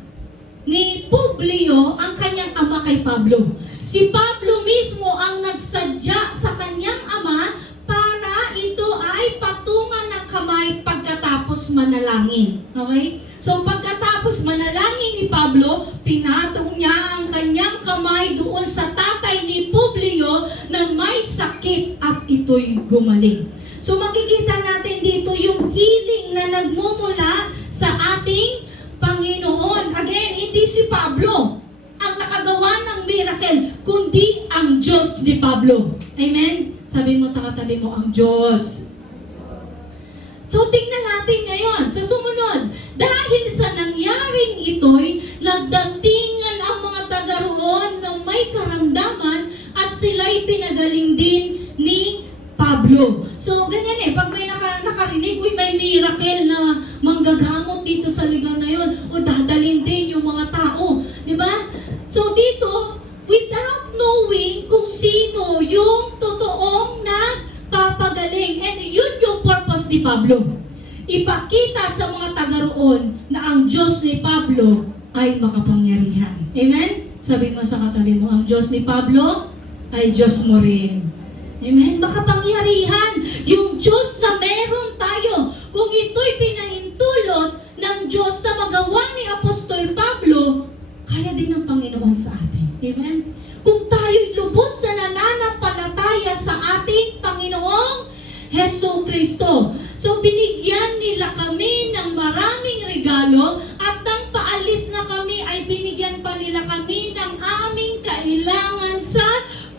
ni Publio ang kanyang ama kay Pablo. Si Pablo mismo ang nagsadya sa kanyang ama para ito ay patungan ng kamay pagkatapos manalangin. Okay? So pagkatapos manalangin ni Pablo, pinatong niya ang kanyang kamay doon sa tatay ni Publio na may sakit at ito'y gumaling. So makikita natin dito yung healing na nagmumula sa ating Panginoon. Again, hindi si Pablo ang nakagawa ng miracle, kundi ang Diyos ni Pablo. Amen? Sabi mo sa katabi mo, ang Diyos. So, tingnan natin ngayon, sa sumunod, dahil sa nangyaring ito'y, nagdatingan ang mga taga roon na may karamdaman at sila'y pinagaling din ni Pablo. So, ganyan pag may nakarinig, may miracle na manggagamot dito sa lugar na yon, o dadalhin din yung mga tao. Diba? So, dito, without knowing kung sino yung totoong nagpapagaling. And yun yung purpose ni Pablo. Ipakita sa mga taga roon na ang Diyos ni Pablo ay makapangyarihan. Amen? Sabi mo sa katabi mo, ang Diyos ni Pablo ay Diyos mo rin. Amen? Makapangyarihan. Yung Diyos na meron tayo. Kung ito'y pinahintulot ng Diyos na magawa ni Apostol Pablo, kaya din ng Panginoon sa atin. Amen? Kung tayo'y lubos na nananampalataya sa ating Panginoong Heso Kristo. So binigyan nila kami ng maraming regalo at nang paalis na kami ay binigyan pa nila kami ng aming kailangan sa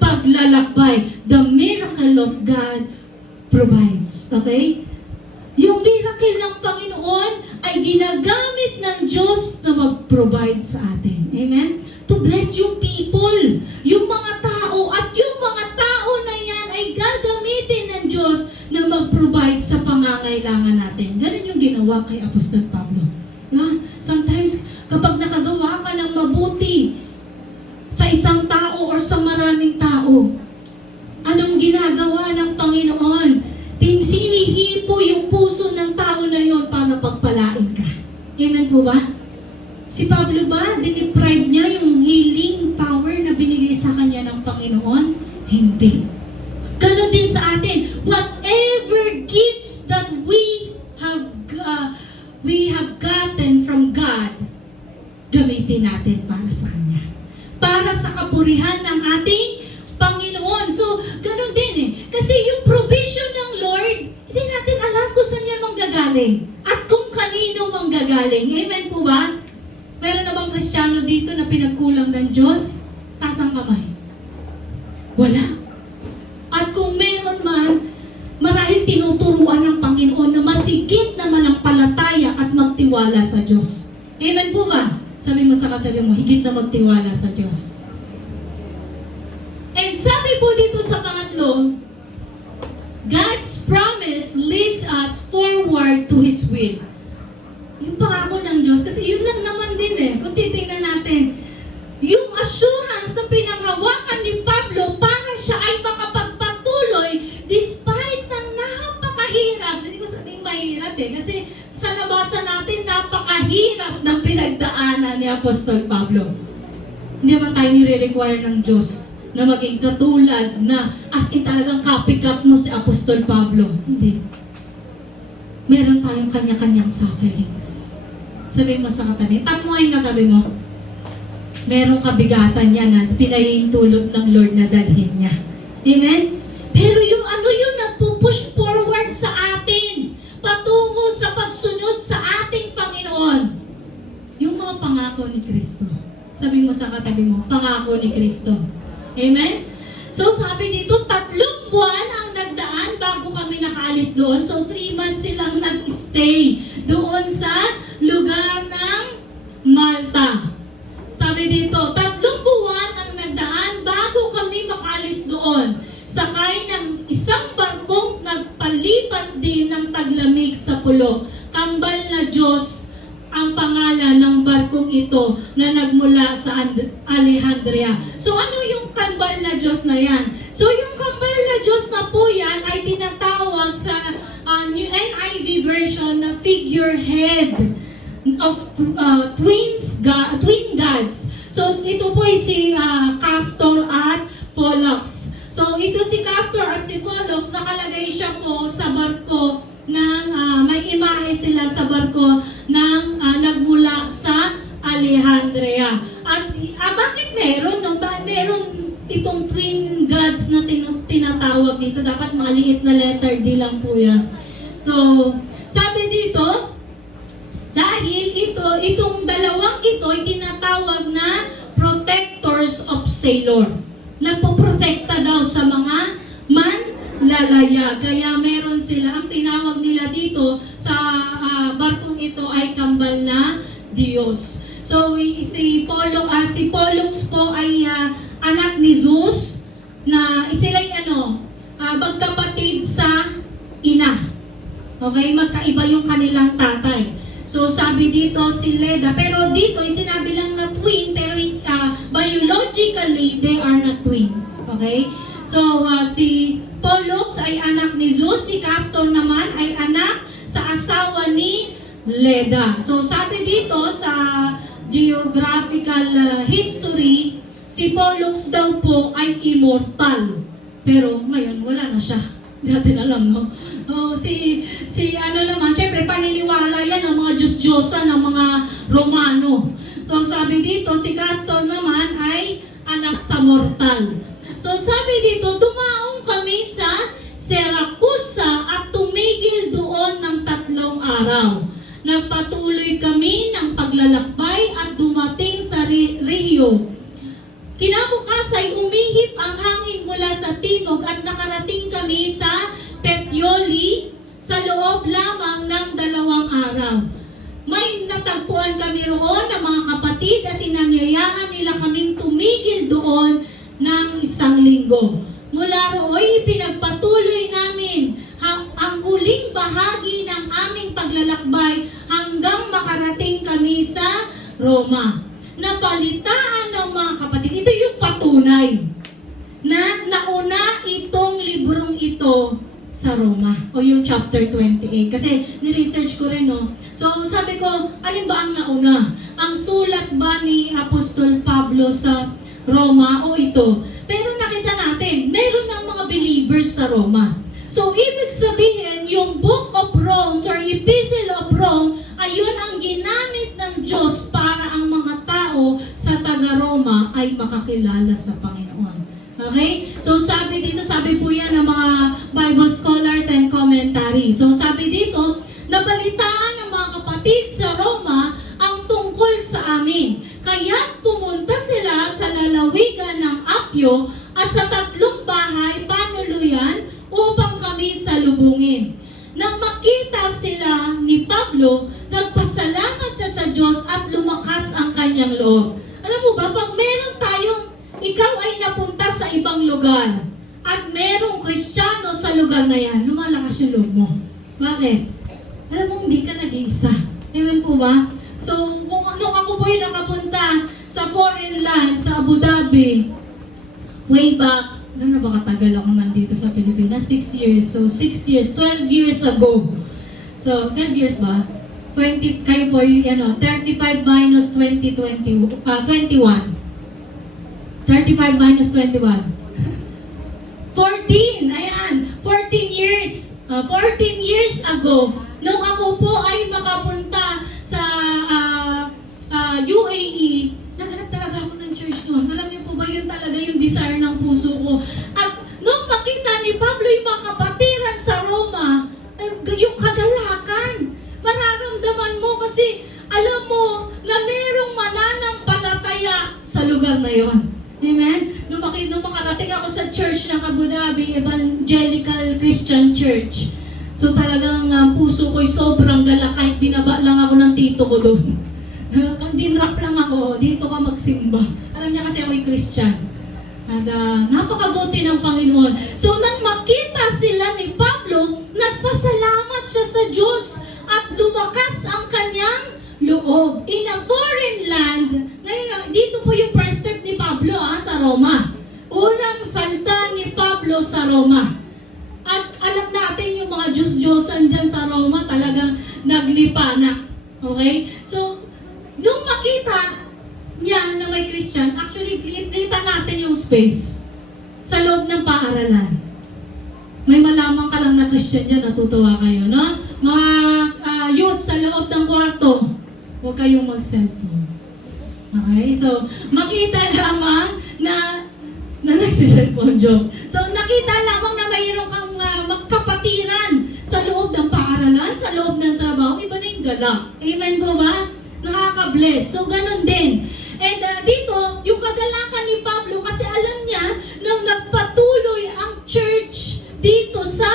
paglalakbay. The miracle of God provides. Okay? Yung miracle ng Panginoon ay ginagamit ng Diyos na mag-provide sa atin. Amen? To bless yung people, yung mga tao, at yung mga tao na yan ay gagamitin ng Diyos na mag-provide sa pangangailangan natin. Ganun yung ginawa kay Apostol Pablo. Sometimes, kapag nakagawa ka ng mabuti sa isang tao or sa maraming tao, anong ginagawa ng Panginoon? Sinihipo yung puso ng tao na yon para pagpalain ka. Amen po ba? Si Pablo ba, diniprive niya yung healing power na binigay sa kanya ng Panginoon? Hindi. Ganon din sa atin. Whatever gifts that we have gotten from God, gamitin natin para sa Kanya. Para sa kapurihan ng ating Panginoon. So, ganon din Kasi yung provision ng Lord, hindi natin alam kung saan yan manggagaling. At kung kanino manggagaling. Amen po ba? Meron na bang Kristiyano dito na pinagkulang ng Diyos? Taas ang kamay. Wala. At kung meron man, marahil tinuturuan ng Panginoon na masigit na manampalataya at magtiwala sa Diyos. Amen po ba? Sabi mo sa katabi mo, higit na magtiwala sa Diyos. And sabi po dito sa pangatlo, God's promise leads us forward to His will. Yung pangako ng Diyos, kasi yun lang naman din kung titingnan natin, yung assurance na pinanghawakan ni Pablo para siya ay Apostol Pablo. Hindi naman tayo nire-require ng Diyos na maging katulad na as in talagang copycat mo si Apostol Pablo. Hindi. Meron tayong kanya-kanyang sufferings. Sabihin mo sa katabi, tap mo yung katabi mo. Merong kabigatan niya na pinahintulot ng Lord na dalhin niya. Amen? Pero yung ano yun, nagpupush forward sa atin, patungo sa pagsunod sa ating Panginoon. Yung mga pangako ni Kristo. Sabi mo sa katabi mo, pangako ni Kristo. Amen? So sabi dito, 3 buwan ang nagdaan bago kami nakaalis doon. So 3 months silang nag-stay doon sa lugar ng Malta. Sabi dito, 3 buwan ang nagdaan bago kami makaalis doon. Sakay ng isang barkong nagpalipas din ng taglamig sa pulo. Kambal na Diyos ang pangalan ng barkong ito na nagmula sa Alejandria. So ano yung kambal na Diyos na yan? So yung kambal na Diyos na po yan ay tinatawag sa New NIV version na figurehead of twin gods. So ito po ay si Castor at Pollux. So ito si Castor at si Pollux, nakalagay siya po sa barko ng may imahe sila sa barko ng nagmula sa Alejandria. At bakit meron? No? Meron itong twin gods na tinatawag dito. Dapat maliit na letter D lang po yan. So, sabi dito, dahil itong dalawang ito ay tinatawag na protectors of sailor. Nagpoprotekta daw sa mga manlalaya. Kaya meron sila, ang tinawag nila dito sa barkong ito ay kambal na Diyos. So si Pollux po ay anak ni Zeus na sila'y magkapatid sa ina. Okay, magkaiba yung kanilang tatay. So sabi dito si Leda, pero dito sinabi lang na twin, pero biologically they are not twins. Okay? So si Pollux ay anak ni Zeus, si Castor naman ay anak sa asawa ni Leda. So sabi dito sa geographical history, si Pollux daw po ay immortal. Pero ngayon wala na siya. Hindi natin alam, no? Naman, syempre paniniwala yan ng mga Diyos-Diyosa ng mga Romano. So sabi dito, si Castor naman ay anak sa mortal. So sabi dito, dumaong kami sa Siracusa at tumigil doon ng 3 araw. Nagpatuloy kami ng paglalakbay at dumating sa Regio. Kinabukas ay umihip ang hangin mula sa timog at nakarating kami sa Puteoli sa loob lamang ng 2 araw. May natagpuan kami roon ng mga kapatid at inanyayahan nila kaming tumigil doon ng 1 linggo. Mula rooy, pinagpatuloy namin ang huling bahagi ng aming paglalakbay hanggang makarating kami sa Roma. Napalitaan ng mga kapatid. Ito yung patunay na nauna itong librong ito sa Roma o yung chapter 28. Kasi ni-research ko rin, no? So sabi ko, alin ba ang nauna? Ang sulat ba ni Apostol Pablo sa Roma o ito? Pero nakita natin, meron ng mga believers sa Roma. So ibig sabihin, yung Book of Rome or Epistle of Rome, ayun ang ginamit ng Diyos para ang mga tao sa taga-Roma ay makakilala sa Panginoon. Okay? So sabi dito, sabi po yan ng mga Bible scholars and commentary. So sabi dito, nabalitaan ng mga kapatid sa Roma ang tungkol sa amin. Kaya pumunta sila sa lalawigan ng Apio at sa 3 bahay panuluyan upang kami salubungin. Nang makita sila ni Pablo, nagpasalamat siya sa Diyos at lumakas ang kanyang loob. Alam mo ba, pag meron tayong, ikaw ay napunta sa ibang lugar at merong Kristiyano sa lugar na yan, lumalakas yung loob mo. Bakit? Alam mo, hindi ka nag-iisa. Amen po ba? So, nung ako po yung nakapunta sa foreign land, sa Abu Dhabi, way back, gano'n ba katagal ako nandito sa Pilipinas? 6 years. So, 6 years, 12 years ago. So, 12 years ba? kayo po, 35 minus 21. 35 minus 21. 14, ayan, 14 years. 14 years ago, nung ako po ay makapunta sa UAE, naghanap talaga ako ng church noon. Alam niyo po ba, yun talaga yung desire ng puso ko. At nung makita ni Pablo yung mga kapatiran sa Roma, yung kagalakan, mararamdaman mo kasi alam mo na merong mananampalataya sa lugar na yon. Amen? Nung makarating ako sa church ng Abu Dhabi, Evangelical Christian Church. So talagang puso ko'y sobrang galak kahit binaba lang ako ng tito ko doon. Ang dinrap lang ako, dito ka magsimba. Alam niya kasi ako'y Christian. At napakabuti ng Panginoon. So nang makita sila ni Pablo, nagpasalamat siya sa Diyos at lumakas ang kanyang loob. In a foreign land, ngayon, dito po yung first step ni Pablo sa Roma. Unang salta ni Pablo sa Roma. At alam natin yung mga Diyos-Diyosan dyan sa Roma talagang naglipanak. Okay? So, nung makita niya na may Christian, actually, kita natin yung space sa loob ng paaralan. May malaman ka lang na Christian dyan, natutuwa kayo, no? Mga youth sa loob ng kwarto, huwag kayong mag-cellphone. Okay? So, makita lamang na nagsiselfone joke. So, nakita lamang na mayroon kang magkapatiran sa loob ng paaralan, sa loob ng trabaho, iba na yung galak. Amen po ba? Nakaka-bless. So, ganun din. And dito, yung kagalakan ni Pablo, kasi alam niya nang nagpatuloy ang church dito sa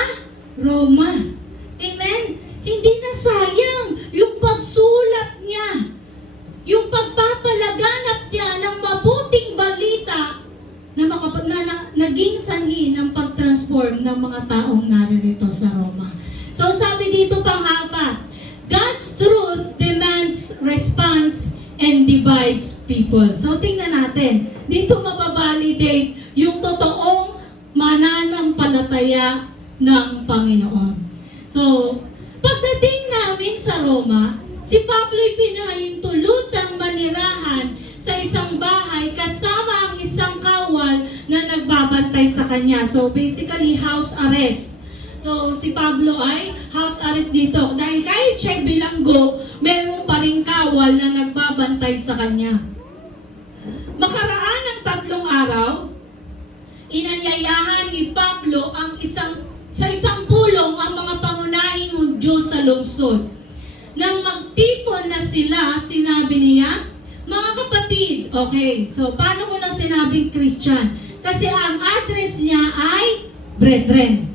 Roma. Amen? Hindi na sayang yung pagsulat niya, yung pagpapalaganap niya ng mabuting balita na naging sanhi ng pag-transform ng mga taong naririto sa Roma. So sabi dito pang-apat, God's truth demands response and divides people. So tingnan natin, dito mababalidate yung totoong mananampalataya ng Panginoon. So, pagdating namin sa Roma, si Pablo'y pinahintulutang manirahan sa isang bahay kasama ang isang kawal na nagbabantay sa kanya. So, basically, house arrest. So, si Pablo ay house arrest dito. Dahil kahit siya'y bilanggo, meron pa rin kawal na nagbabantay sa kanya. Makaraan ng 3 araw, inanyayahan ni Pablo sa isang pulong ang mga pangunahing Hudyo sa lungsod. Nang magtipon na sila, sinabi niya, mga kapatid, okay, so paano ko na sinabing Christian? Kasi ang address niya ay brethren,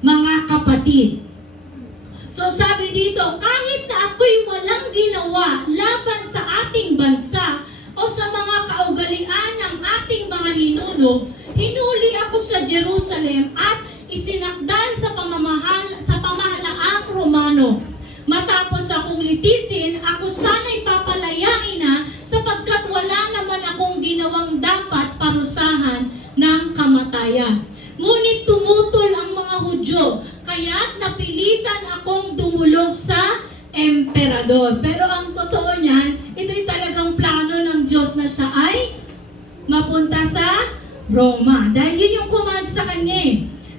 mga kapatid. So sabi dito, kahit na ako'y walang ginawa laban sa ating bansa o sa mga kaugalian ng ating mga ninuno, hinuli ako sa Jerusalem at isinakdal sa pamahalaang Romano. Matapos akong litisin, ako sana'y papalayain na sapagkat wala naman akong ginawang dapat parusahan ng kamatayan. Ngunit tumutol ang mga Hudyo, kaya't napilitan akong dumulog sa emperador. Pero ang totoo niyan, ito'y talagang plano ng Diyos na siya ay mapunta sa Roma. Dahil yun yung command sa kanya eh.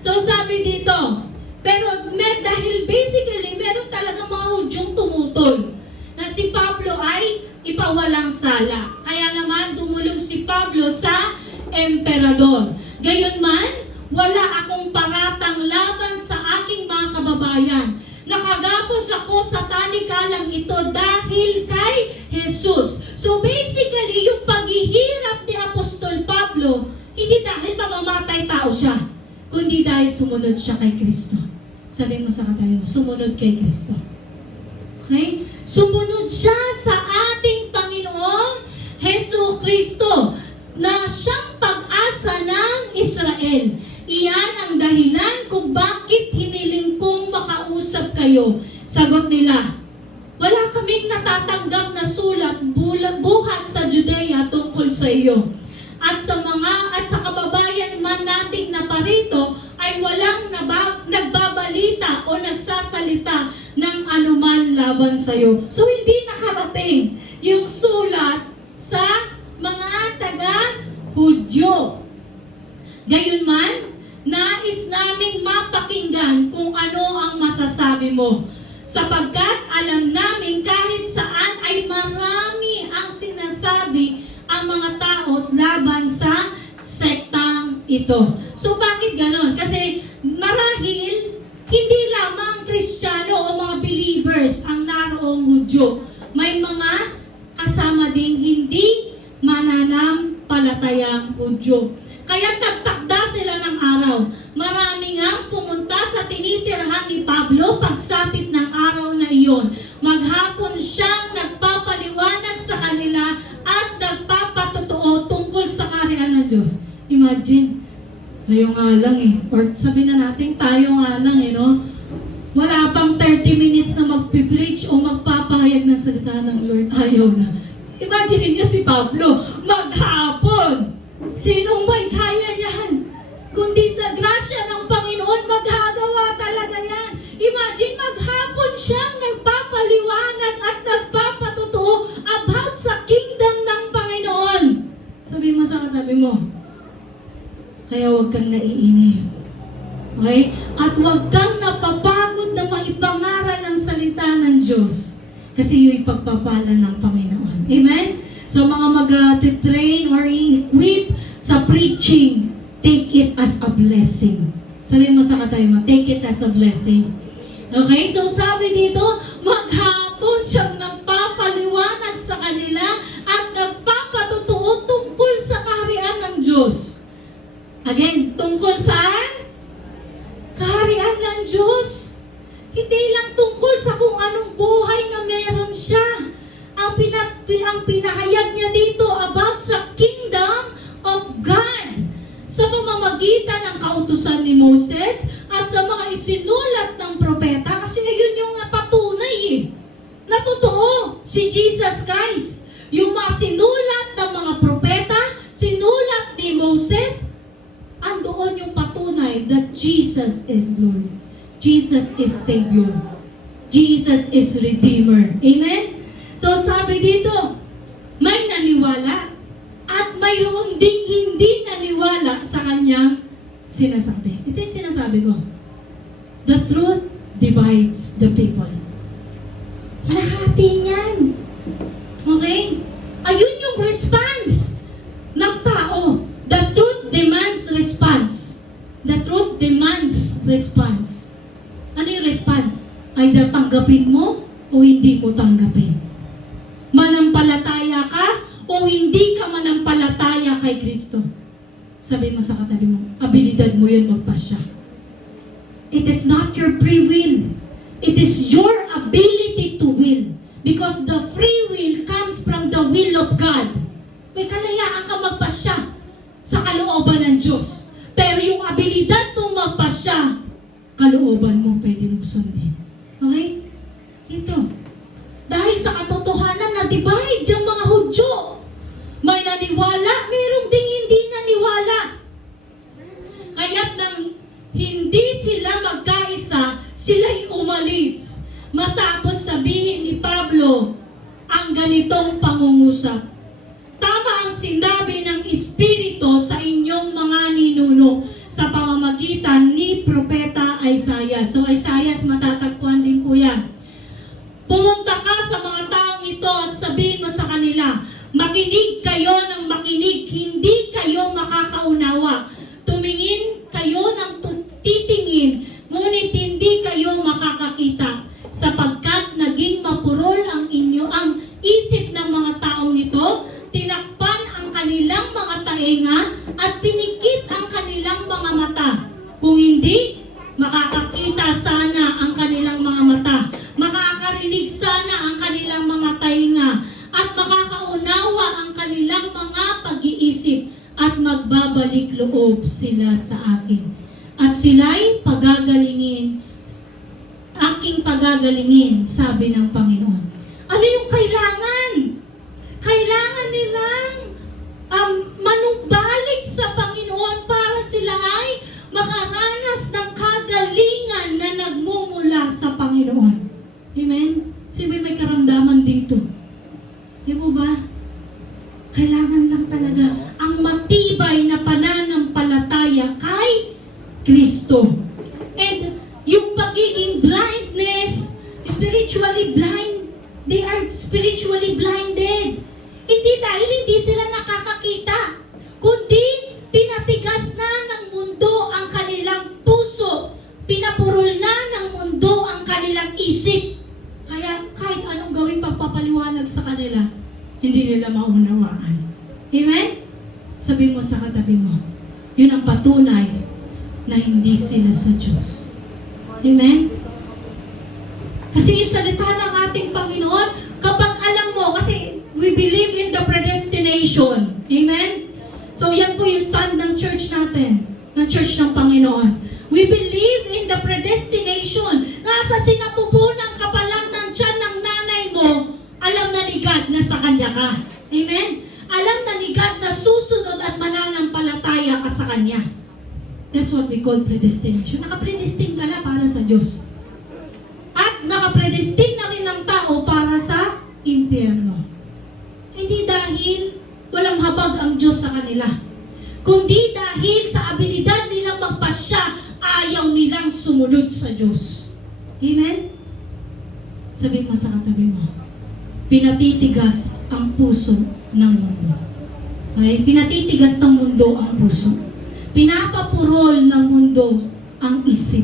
So sabi dito, pero dahil basically, meron talagang mga Hudyong tumutol na si Pablo ay ipawalang sala. Kaya naman dumulog si Pablo sa emperador. Gayunman, wala akong paratang laban sa aking mga kababayan. Nakagapos ako sa talikalang ito dahil kay Jesus. So basically, yung paghihirap ni Apostol Pablo, hindi dahil mamamatay tao siya, kundi dahil sumunod siya kay Kristo. Sabi mo sa katabi mo, sumunod kay Kristo. Okay? Sumunod siya sa ating Panginoong Hesus Kristo na siyang pag-asa ng Israel. Iyan ang dahilan kung bakit hiniling kong makausap kayo. Sagot nila, wala kaming natatanggap na sulat buhat sa Judea tungkol sa iyo. At sa kababayan man nating naparito ay walang nagbabalita o nagsasalita ng anuman laban sa'yo. So, hindi nakarating yung sulat sa mga taga-Hudyo. Gayunman, nais naming mapakinggan kung ano ang masasabi mo. Sapagkat alam namin kahit saan ay marami ang sinasabi ang mga tao laban sa sektang ito. So bakit ganon? Kasi marahil hindi lamang Kristiyano o mga believers ang naroong Hudyo. May mga kasama ding hindi mananampalatayang Hudyo. Kaya nagtakda sila ng araw. Marami nga pumunta sa tinitirhan ni Pablo pagsapit ng araw na iyon. Maghapon siyang nagpapaliwanag sa kanila at nagpapatotoo tungkol sa kaharian ng Diyos. Imagine, kayo nga lang or sabihin na natin tayo nga lang no? Wala pang 30 minutes na magpipreach o magpapahayag ng salita ng Lord. Ayaw na. Imagine niyo si Pablo, maghapon. Sinong may kaya yan? Kundi sa grasya ng Panginoon, maghagawa talaga yan. Imagine, maghapon siyang nagpapaliwanag at nagpapatotoo about sa kingdom ng Panginoon. Sabi mo sa katabi mo, kaya huwag kang naiinip. Okay? At huwag kang napapagod na maipangaral ang salita ng Diyos. Kasi yung ipagpapala ng Panginoon. Amen? So mga mag-train or equip sa preaching, take it as a blessing. Sabihin mo sa katabi mo, take it as a blessing. Okay? So sabi dito, maghapon siyang nagpapaliwanag sa kanila at nagpapatotoo tungkol sa kaharian ng Diyos. Again, tungkol saan? Kaharian ng Diyos. Hindi lang tungkol sa kung anong buhay na meron siya. Ang pinahayag niya dito about sa kingdom of God. Sa pamamagitan ng kautusan ni Moses at sa mga isinulat ng propeta. Kasi yun yung patunay na totoo si Jesus Christ. Yung mga sinulat ng mga propeta, sinulat ni Moses, andoon yung patunay that Jesus is Lord. Jesus is Savior. Jesus is Redeemer. Amen? So sabi dito, may naniwala at mayroon ding hindi naniwala sa kanyang sinasabi. Ito yung sinasabi ko. The truth divides the people. Hinahati niyan. Okay? Ayun yung response ng tao. The truth demands response. The truth demands response. Ano yung response? Either tanggapin mo o hindi mo tanggapin. Manampalataya ka o hindi ka manampalataya kay Kristo. Sabi mo sa katabi mo, abilidad mo yun magpasya. It is not your free will. It is your ability to will. Because the free will comes from the will of God. May kalayaan ka magpasya sa kalooban ng Diyos. Pero yung abilidad mong magpasya, kalooban mo pwede mong sundin. Okay? Ito. Dahil sa katotohanan na divide yung mga Hudyo. May naniwala, mayroong ding hindi naniwala. Kaya't nang hindi sila magkaisa, sila'y umalis. Matapos sabihin ni Pablo ang ganitong pangungusap. Tama ang sinabi ng Espiritu sa inyong mga ninuno sa pamamagitan ni Propeta Isaiah. So Isaiah, matatagpuan din po yan. Pumunta ka sa mga taong ito at sabihin mo sa kanila, makinig kayo ng makinig, hindi kayo makakaunawa. Tumingin kayo ng titingin, ngunit hindi kayo makakakita. Sapagkat naging mapurol ang isip ng mga taong ito, tinakpan ang kanilang mga tainga at pinikit ang kanilang mga mata. Kung hindi, makakakita sana ang kanilang mga mata. Makakarinig sana ang kanilang mga tainga at makakaunawa ang kanilang mga pag-iisip at magbabalik loob sila sa akin. At sila'y pagagalingin, aking pagagalingin, sabi ng Panginoon. Ano yung kailangan? Kailangan nilang manumbalik sa Panginoon para sila ay makaranas ng kagalingan na nagmumula sa Panginoon. Amen? Kristo. And yung pagiging blindness, spiritually blind, they are spiritually blinded. Hindi dahil hindi sila nakakakita, kundi pinatigas na ng mundo ang kanilang puso, pinapurol na ng mundo ang kanilang isip. Kaya kahit anong gawin pagpapaliwanag sa kanila, hindi nila maunawaan. Amen? Sabi mo sa katabi mo, yun ang patunay na hindi sila sa Diyos. Amen? Kasi yung salita ng ating Panginoon, kapag alam mo, kasi we believe in the predestination. Amen? So yan po yung stand ng church natin, ng church ng Panginoon. We believe in the predestination. Nasa sinapupunan ka pa lang ng tiyan ng nanay mo, alam na ni God na sa Kanya ka. Amen? Alam na ni God na susunod at mananampalataya ka sa Kanya. That's what we call predestination. Nakapredestin ka na para sa Diyos. At nakapredestin na rin ng tao para sa impyerno. Hindi dahil walang habag ang Diyos sa kanila, kundi dahil sa abilidad nilang magpasya, ayaw nilang sumunod sa Diyos. Amen? Sabi mo sa katabi mo, pinatitigas ang puso ng mundo. Okay? Pinatitigas ng mundo ang puso. Pinapapurol ng mundo ang isip.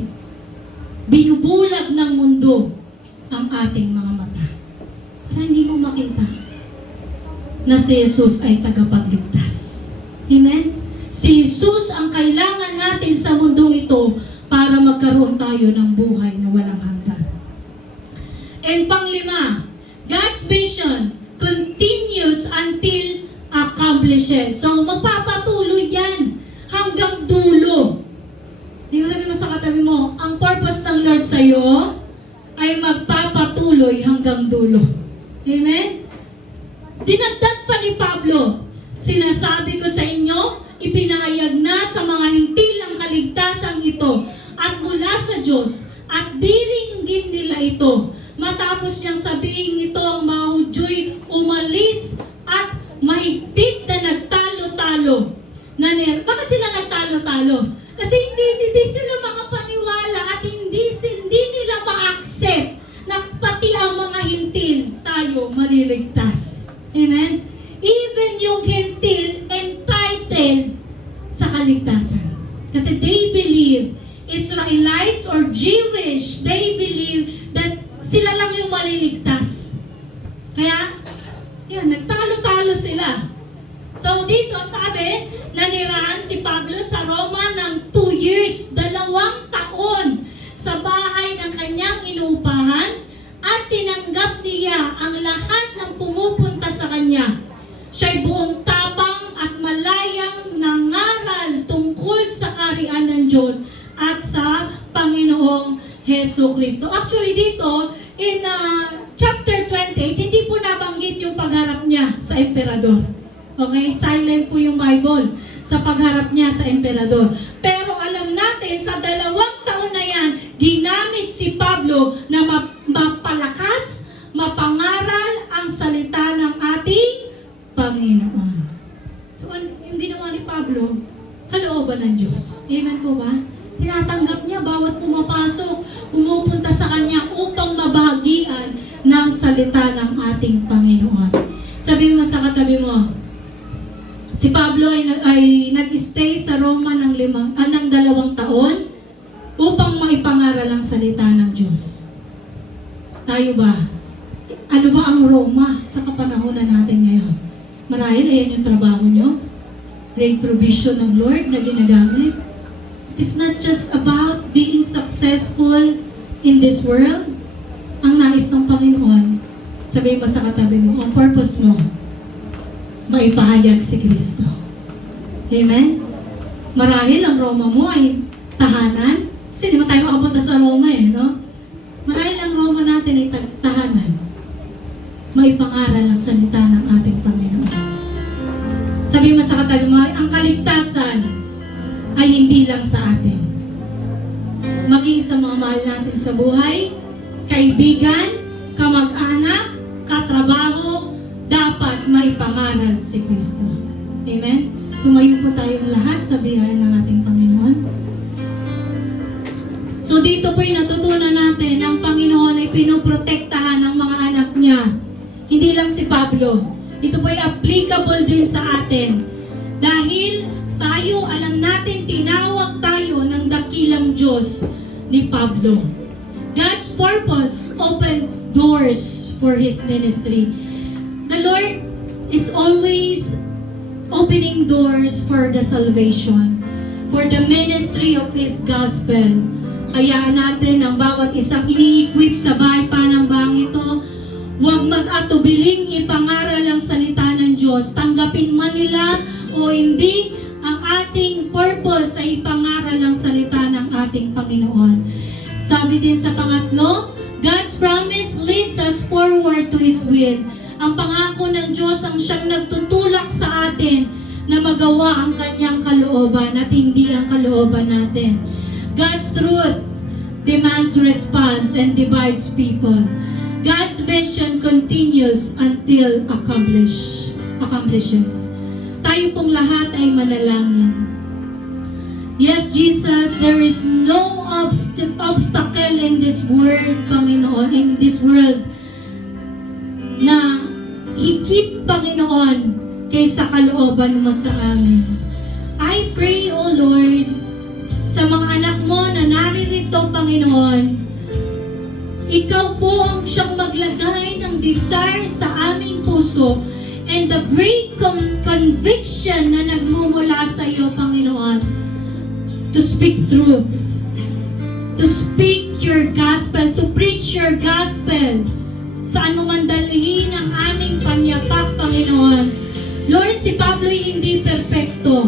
Binubulag ng mundo ang ating mga mata. Para hindi mo makita na si Jesus ay tagapagligtas. Amen? Si Jesus ang kailangan natin sa mundong ito para magkaroon tayo ng buhay na walang hanggan. And panglima, God's vision continues until accomplishes. So magpapatuloy yan hanggang dulo. Di ba sabi mo sa katabi mo, ang purpose ng Lord sa iyo ay magpapatuloy hanggang dulo. Amen? Dinagdag pa ni Pablo, sinasabi ko sa inyo, ipinahayag na sa mga hintilang kaligtasan ito at mula sa Diyos at diringgin nila ito. Matapos niyang sabihin ito, ang mga Hudyo'y umalis at mahigpit na nagtalo-talo. Bakit sila nagtalo-talo? Kasi hindi sila makapaniwala at hindi nila ma-accept na pati ang mga hintil tayo maliligtas. Amen? Even yung hintil entitled sa kaligtasan. Kasi they believe, Israelites or Jewish, they believe that sila lang yung maliligtas. Kaya, yun, nagtalo-talo sila. So dito sabi, nanirahan si Pablo sa Roma ng 2 years, 2 taon, sa bahay ng kanyang inuupahan at tinanggap niya ang lahat ng pumupunta sa kanya. Siya'y buong tapang at malayang nangaral tungkol sa kaharian ng Diyos at sa Panginoong Heso Kristo. Actually dito, in chapter 28, hindi po nabanggit yung pagharap niya sa emperador. Okay? Silent po yung Bible sa pagharap niya sa emperador. Pero alam natin, sa 2 taon na yan, ginamit si Pablo na mapalakas, mapangaral ang salita ng ating Panginoon. So, yung ginawa ni Pablo, kalooban ng Diyos. Amen po ba? Tinatanggap niya bawat pumapasok, pumupunta sa kanya upang mabahagian ng salita ng ating Panginoon. Sabi mo sa katabi mo, si Pablo ay nag-stay sa Roma ng 2 taon upang maipangaral ang salita ng Diyos. Tayo ba? Ano ba ang Roma sa kapanahonan natin ngayon? Marahil ayan yung trabaho nyo. Great provision ng Lord na ginagamit. It's not just about being successful in this world. Ang nais ng Panginoon, sabihin mo sa katabi mo, ang purpose mo, maipahayag si Kristo. Amen? Marahil ang Roma mo ay tahanan. Kasi di ba tayo makapunta sa Roma no? Marahil ang Roma natin ay tahanan. Maipangaral ang salita ng ating Panginoon. Sabi mo sa katabi mo, ang kaligtasan ay hindi lang sa atin. Maging sa mga mahal natin sa buhay, kaibigan, kamag-anak, katrabaho, dapat maipangaral si Kristo. Amen? Tumayo po tayong lahat sa biyaya ng ating Panginoon. So dito po'y natutunan natin ang Panginoon ay pinoprotektahan ng mga anak niya. Hindi lang si Pablo. Ito po'y applicable din sa atin. Dahil tayo, alam natin, tinawag tayo ng dakilang Diyos ni Pablo. God's purpose opens doors for His ministry. The Lord is always opening doors for the salvation, for the ministry of His gospel. Hayaan natin ang bawat isang i-equip sa bahay panambang ito. Huwag mag-atubiling ipangaral ang salita ng Diyos. Tanggapin man nila o hindi, ang ating purpose ay ipangaral ang salita ng ating Panginoon. Sabi din sa pangatlo, God's promise leads us forward to His will. Ang pangako ng Diyos ang siyang nagtutulak sa atin na magawa ang kanyang kalooban at hindi ang kalooban natin. God's truth demands response and divides people. God's mission continues until accomplishes. Tayo pong lahat ay manalangin. Yes, Jesus, there is no obstacle in this world, Panginoon, in this world na higit, Panginoon, kaysa kalooban mo sa amin. I pray, O Lord, sa mga anak mo na naririto, Panginoon, Ikaw po ang siyang maglagay ng desire sa aming puso and the great conviction na nagmumula sa iyo, Panginoon, to speak truth, to speak your gospel, to preach your gospel, saan mo man dalhin ang aming panyapak, Panginoon. Lord, si Pablo'y hindi perpekto.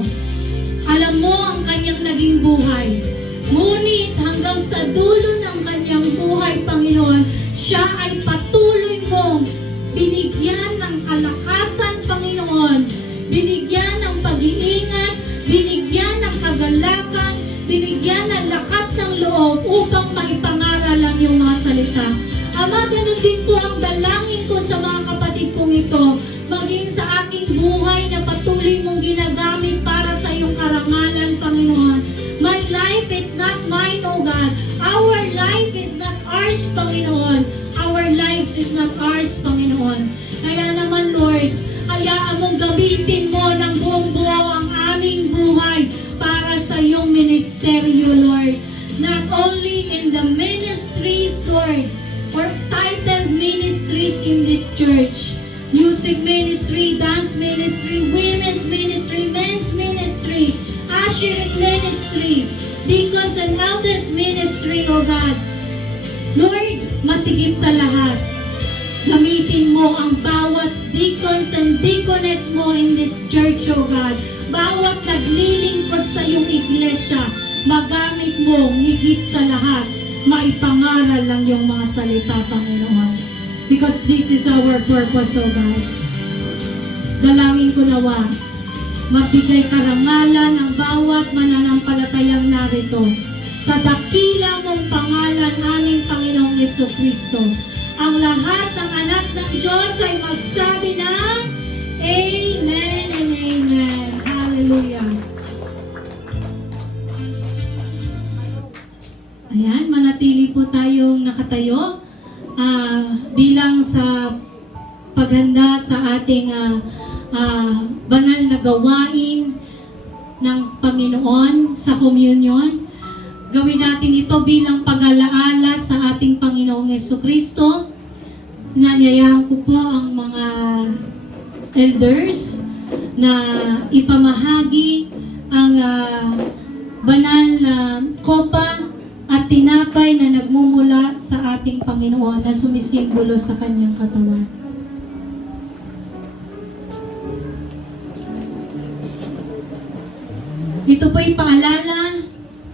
Alam mo ang kanyang naging buhay. Ngunit hanggang sa dulo ng kanyang buhay, Panginoon, siya ay patuloy mong binigyan ng kalakasan, Panginoon. Binigyan ng pag-iingat, binigyan ng kagalakan, binigyan ng lakas ng loob upang maipangaral ang iyong mga salita. Ama, ganun din po ang dalangin ko sa mga kapatid kong ito, maging sa aking buhay na patuloy mong ginagamit para sa iyong karangalan, Panginoon. My life is not mine, O God. Our life is not ours, Panginoon. Our lives is not ours, Panginoon. Kaya naman, Lord, hayaan mong gamitin mo ng buong buo ang aming buhay para sa iyong ministeryo, Lord. Not only in the ministries, Lord, or titled ministries in this church. Music ministry, dance ministry, women's ministry, men's ministry, ushering ministry, deacons and elders ministry, O God. Lord, masigit sa lahat, gamitin mo ang bawat deacons and deaconess mo in this church, O God. Bawat naglilingkod sa iyong iglesia, magamit mo higit sa lahat, maipangaral lang yung mga salita, Panginoon. Because this is our purpose, O God. Dalangin ko nawa, magbigay karangalan ang bawat mananampalatayang narito. Sa dakila mong pangalan aming Panginoong Jesucristo, ang lahat ng anak ng Diyos ay magsabi ng Amen and Amen. Hallelujah. Ayan, manatili po tayong nakatayo bilang sa paghanda sa ating banal na gawain ng Panginoon sa communion. Gawin natin ito bilang pag-alaala sa ating Panginoong Jesucristo. Sinanyayahan ko po ang mga elders na ipamahagi ang banal na kopa at tinapay na nagmumula sa ating Panginoon na sumisimbolo sa kanyang katawan. Ito po'y paalala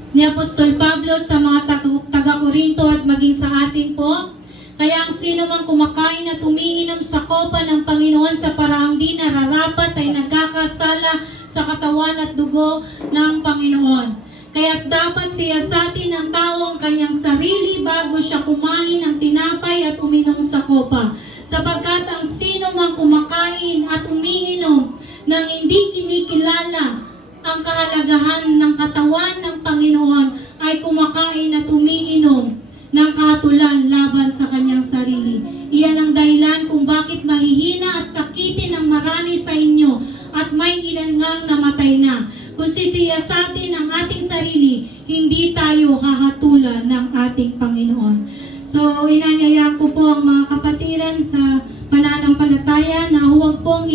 ni Apostol Pablo sa mga taga-Korinto at maging sa atin po. Kaya ang sino mang kumakain at umiinom sa kopa ng Panginoon sa paraang di nararapat ay nagkakasala sa katawan at dugo ng Panginoon. Kaya dapat siyasatin ng tao ang kanyang sarili bago siya kumain ng tinapay at uminom sa kopa. Sapagkat ang sino mang kumakain at umiinom ng hindi kinikilala ang kahalagahan ng katawan ng Panginoon ay kumakain at umiinom ng kahatulan laban sa kanyang sarili. Iyan ang dahilan kung bakit mahihina at sakitin ang marami sa inyo at may ilan ngang namatay na. Kung sisiyasatin ang ating sarili, hindi tayo hahatulan ng ating Panginoon. So, inanyayaan ko po ang mga kapatiran sa pananampalataya na huwag pong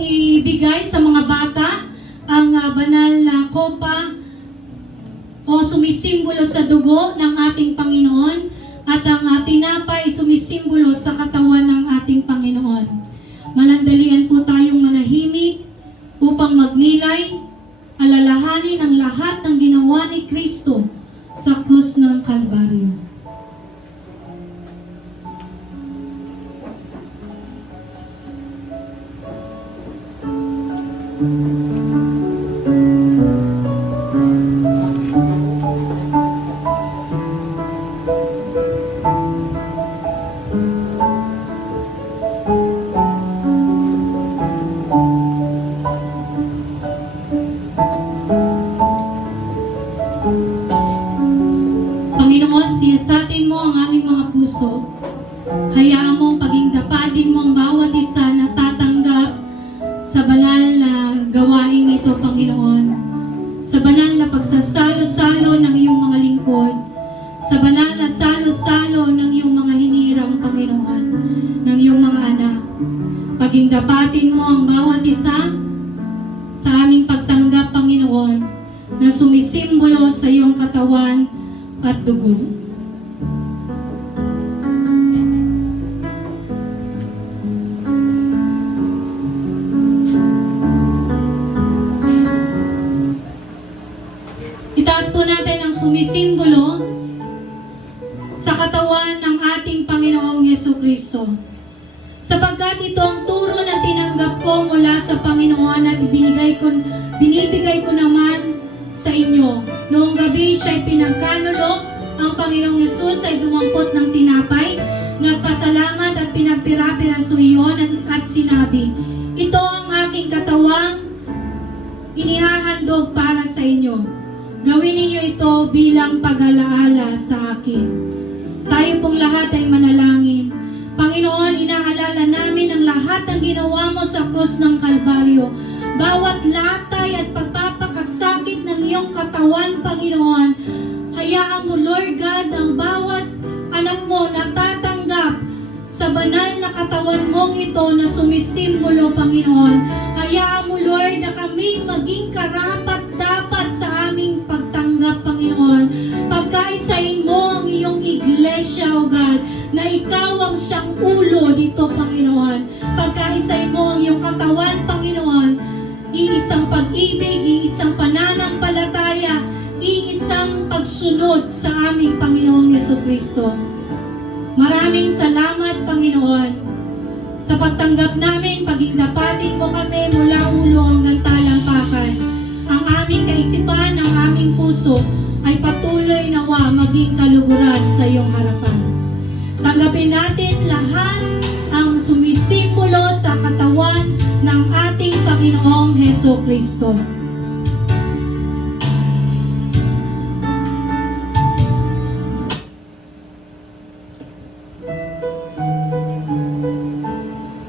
ibigay sa mga bata ang banal na kopa o sumisimbolo sa dugo ng ating Panginoon at ang tinapay sumisimbolo sa katawan ng ating Panginoon. Manandalian po tayong manahimik upang magnilay, alalahanin ang lahat ng ginawa ni Kristo sa krus ng Kalbaryo. Panginoon, siyasatin mo ang aming mga puso. Hayaan mo paging dapadin mo ang bawat isa na tatanggap sa banal na gawain ito, Panginoon. Sa banal na pagsasalo-salo ng iyong mga lingkod. Sa banal na salo-salo ng iyong mga hinirang, Panginoon, ng iyong mga anak. Paging dapatin mo ang bawat isa sa aming pagtanggap, Panginoon, na sumisimbolo sa iyong katawan at dugo. Itaas po natin ang sumisimbolo sa katawan ng ating Panginoong Jesucristo. Sapagkat ito ang turo na tinanggap ko mula sa Panginoon at binibigay ko naman sa inyo. Noong gabi siya'y pinagkanulo, ang Panginoong Yesus ay dumampot ng tinapay, nagpasalamat at pinagpira-piraso iyon at sinabi, ito ang aking katawang inihahandog para sa inyo. Gawin ninyo ito bilang pag-alaala sa akin. Tayo pong lahat ay manalangin. Panginoon, inaalala namin ang lahat ng ginawa mo sa krus ng Kalbaryo. Bawat latay at pagpapakasakit ng iyong katawan, Panginoon, hayaan mo, Lord God, ang bawat anak mo na tatanggap sa banal na katawan mong ito na sumisimbolo, Panginoon. Hayaan mo, Lord, na kami maging karapat-dapat sa aming pagtanggap, Panginoon. Pagkaisahin mo ang iyong iglesia, O God, na ikaw ang siyang ulo dito, Panginoon. Pagkaisahin mo ang iyong katawan, Panginoon, iisang pag-ibig, iisang pananampalataya, iisang pagsunod sa aming Panginoong Jesucristo. Maraming salamat, Panginoon, sa pagtanggap namin, paging dapatin mo kami mula ulo hanggang talampakan. Ang aming kaisipan, ang aming puso ay patuloy nawa maging kaluguran sa iyong harapan. Tanggapin natin lahat ang sumisimbolo sa katawan ng ating Panginoong Jesucristo.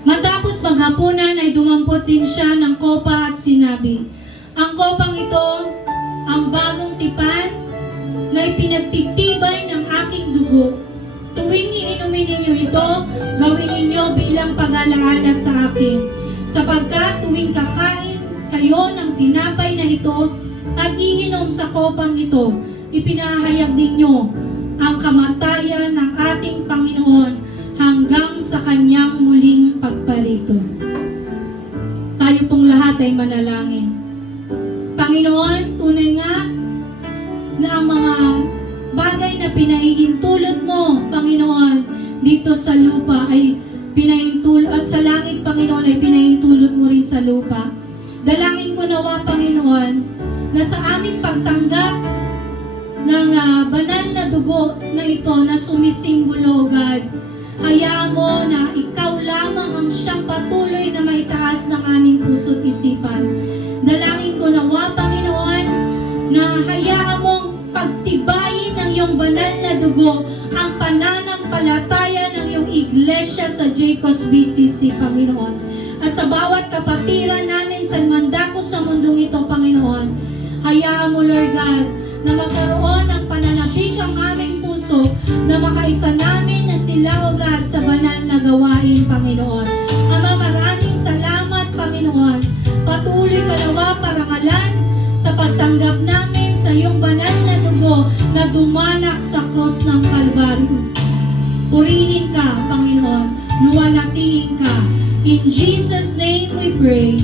Matapos maghapunan ay dumampot din siya ng kopa at sinabi, ang kopang ito, ang bagong tipan na ipinagtitibay ng aking dugo. Tuwing iinumin ninyo ito, gawin ninyo bilang pag-alaala sa akin. Sapagkat tuwing kakain kayo ng tinapay na ito at iinom sa kopang ito, ipinahayag ninyo ang kamatayan ng ating Panginoon hanggang sa kanyang muling pagparito. Tayo pong lahat ay manalangin. Panginoon, tunay nga na ang mga bagay na pinahihintulot mo, Panginoon, dito sa lupa ay pinahintulot, at sa langit, Panginoon, ay pinahintulot mo rin sa lupa. Dalangin ko nawa, Panginoon, na sa aming pagtanggap ng banal na dugo na ito na sumisimbolo, God, hayaan mo na ikaw lamang ang siyang patuloy na maitaas ng aming puso't isipan. Dalangin ko nawa, Panginoon, na hayaan mong pagtibayin ng iyong banal na dugo ang pananampalataya ng iyong iglesia sa Jacobs BCC, Panginoon. At sa bawat kapatiran namin sa mandako sa mundong ito, Panginoon, hayaan mo, Lord God, na magkaroon ng pananabik ang aming puso na makaisa namin na sila, O God, sa banal na gawain, Panginoon. Ama, maraming salamat, Panginoon. Patuloy ka nawa parangalan sa pagtanggap namin sa iyong banal na dugo na dumanak sa cross ng Kalbaryo. Purihin ka, Panginoon. Luwalhatiin ka. In Jesus' name we pray.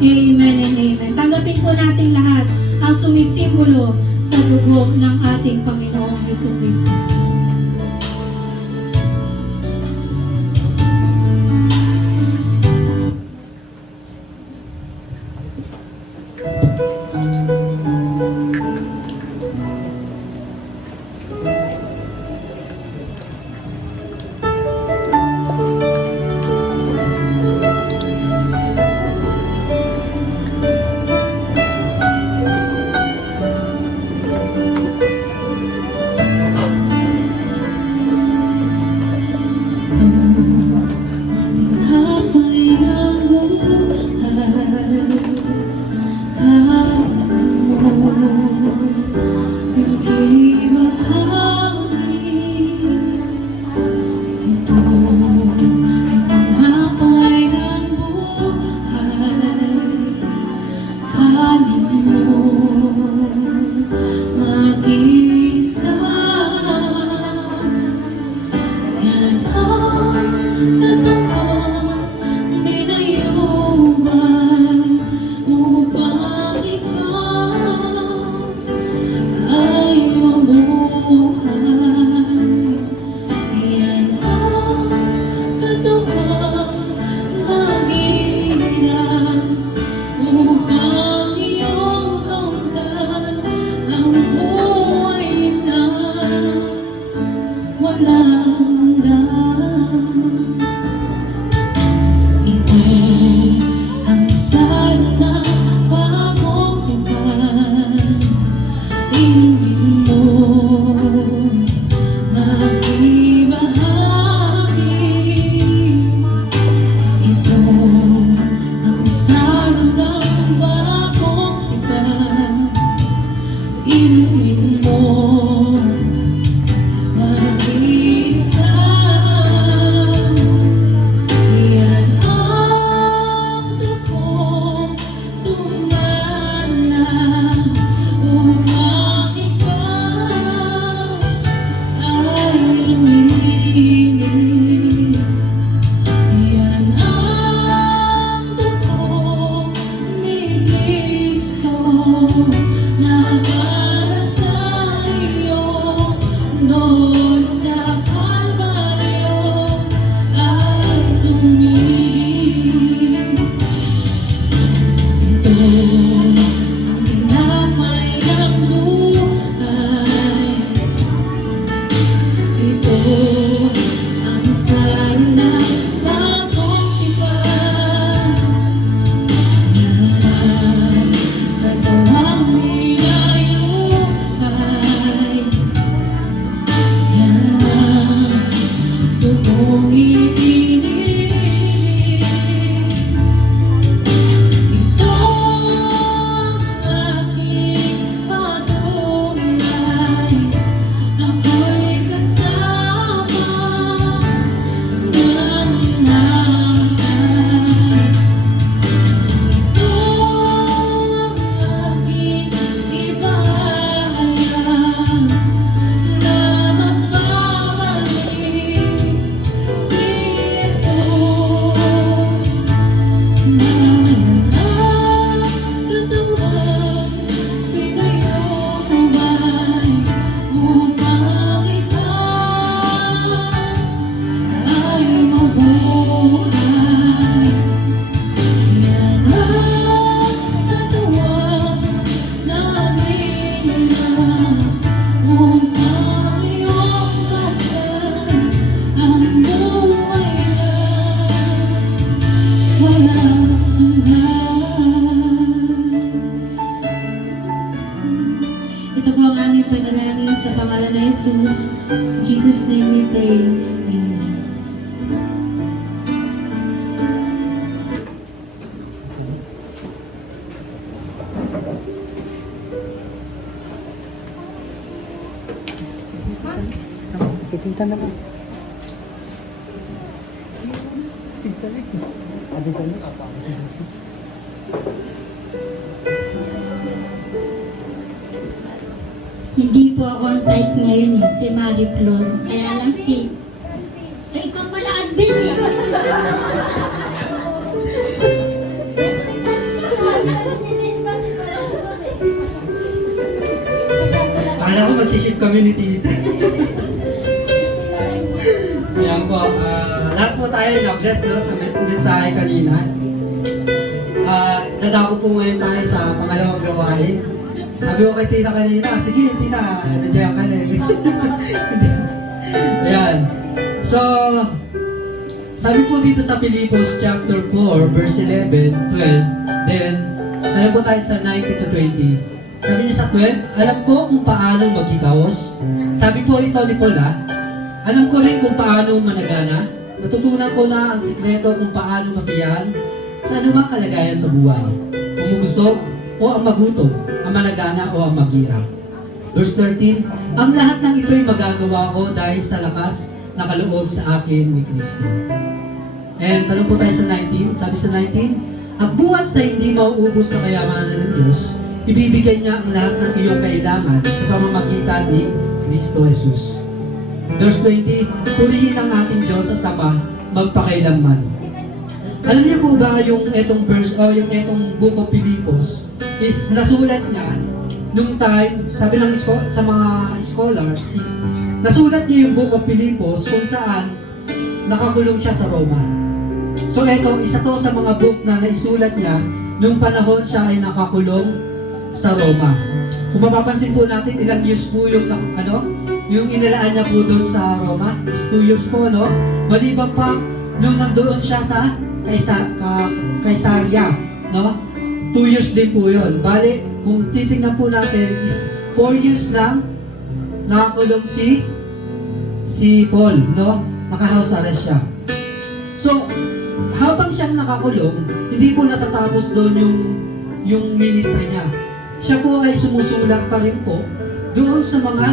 Amen and amen. Tanggapin po natin lahat ang sumisimbolo sa dugo ng ating Panginoong Jesucristo. Katawa Sa ngalan ni Jesus, in Jesus' name we pray. Amen. Si tita naman. Tita rin. Sabi ko na apa. Hindi po ako on tights ngayon eh, si Marie Flor. Kaya lang si... Ay, ikaw pala, Advin eh. Akala ko mag-ship kami ni tita. Ayan po, lahat po tayo na-bless no, sa mensahe kanina. Dadako po ngayon tayo sa pangalawang gawain. Sabi ko kay tita kanina, sige tita, nandiyan ka na eh. Ayan. So, sabi po dito sa Filipos chapter 4, verse 11, 12, then, alam po tayo sa 19 to 20. Sabi niya sa 12, alam ko kung paano maghikawos. Sabi po ito ni Paul, alam ko rin kung paano managana. Natutunan ko na ang sikreto kung paano masiyahan sa anumang kalagayan sa buhay. Ang mabusog o ang magutom, ang managana o ang maghirap. Verse 13, ang lahat ng ito'y magagawa ko dahil sa lakas na kaloob sa akin ni Kristo. And tanong po tayo sa 19, sabi sa 19, at buhat sa hindi mauubos na kayamanan ng Diyos, ibibigay niya ang lahat ng iyong kailangan sa pamamagitan ni Kristo Jesus. Verse 20, purihin ang ating Diyos at Ama magpakailanman. Alam niyo po ba yung etong verse o yung etong Book of Filipos is nasulat niya nung time, sabi ng sa mga scholars is nasulat niya yung Book of Filipos kung saan nakakulong siya sa Roma. So eto, isa to sa mga book na naisulat niya nung panahon siya ay nakakulong sa Roma. Kung mapapansin po natin, ilang years po yung yung inilaan niya po doon sa Roma, is 2 years po, no? Maliban pa nung nandoon siya sa Caesarea, no? 2 years din po yun. Bale, kung titingnan po natin, is 4 years lang nakakulong si Paul, no? Naka-house arrest siya. So, habang siyang nakakulong, hindi po natatapos doon yung ministry niya. Siya po ay sumusulat pa rin po doon sa mga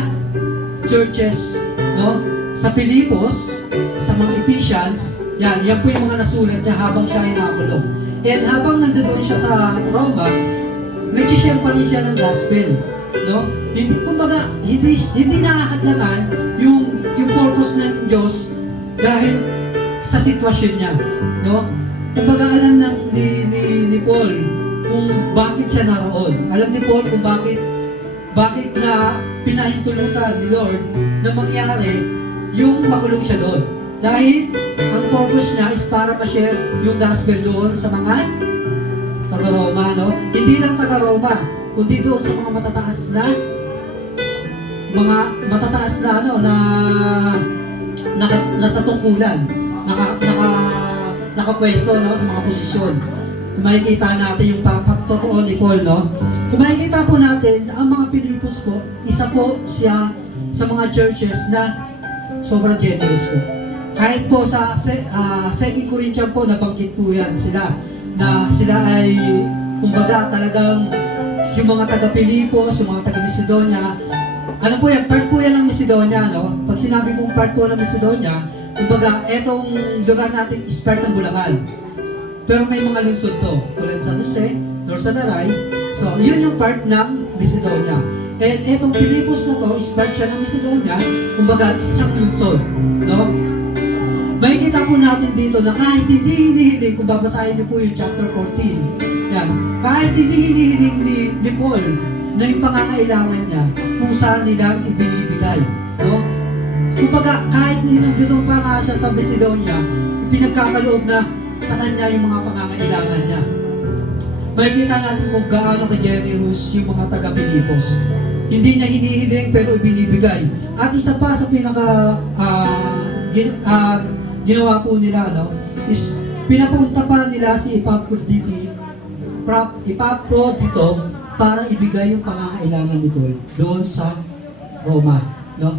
churches, no? Sa Filipos, sa mga Ephesians, yan po yung mga nasulat niya habang siya ay nakakulong. And habang nandoon siya sa Roma, nag-share pa rin siya ng gospel, no? Hindi nakakatlangan yung purpose ng Diyos dahil sa sitwasyon niya, no? Kumbaga alam ni Paul kung bakit siya naroon. Alam ni Paul kung bakit na pinahintulutan ni Lord na mangyari yung makulong siya doon. Dahil ang purpose niya is para ma-share yung gospel doon sa mga taga-Roma, no? Hindi lang taga-Roma, kundi doon sa mga matataas na nasa tungkulan, nakapwesto, no, sa mga posisyon. Kung makikita natin yung totoo ni Paul, no? Kung makikita po natin, ang mga Pilipos po, isa po siya sa mga churches na sobrang generous po. Kahit po sa 2 Corinthians po, nabanggit po yan sila, na sila ay, kumbaga, talagang yung mga taga-Pilipos, yung mga taga-Macedonia, ano po yan, part po yan ng Macedonia, no? Pag sinabi kong part po ng Macedonia, kumbaga, etong lugar natin is part ng Bulacan. Pero may mga lungsod to, tulad sa Jose, Norsadaray. So, yun yung part ng Macedonia. And etong Filipos na to, is part siya ng Macedonia, kumbaga, isa siyang lungsod, no? Makikita po natin dito na kahit hindi hinihiling, kung babasahin niyo po yung chapter 14, yan, kahit hindi hinihiling ni Paul na yung pangangailangan niya, kusa nilang ibinibigay, no? Kumbaga, kahit nandito pa nga siya sa Macedonia, pinagkakaloob na sa kanya yung mga pangangailangan niya. Makikita natin kung gaano ka-generous yung mga taga-Pilipos. Hindi niya hinihiling pero ibinibigay. At isa pa sa ginawa po nila, no, is pinapunta pa nila si Epaprodito para ibigay yung pangangailangan ni Paul doon sa Roma. No?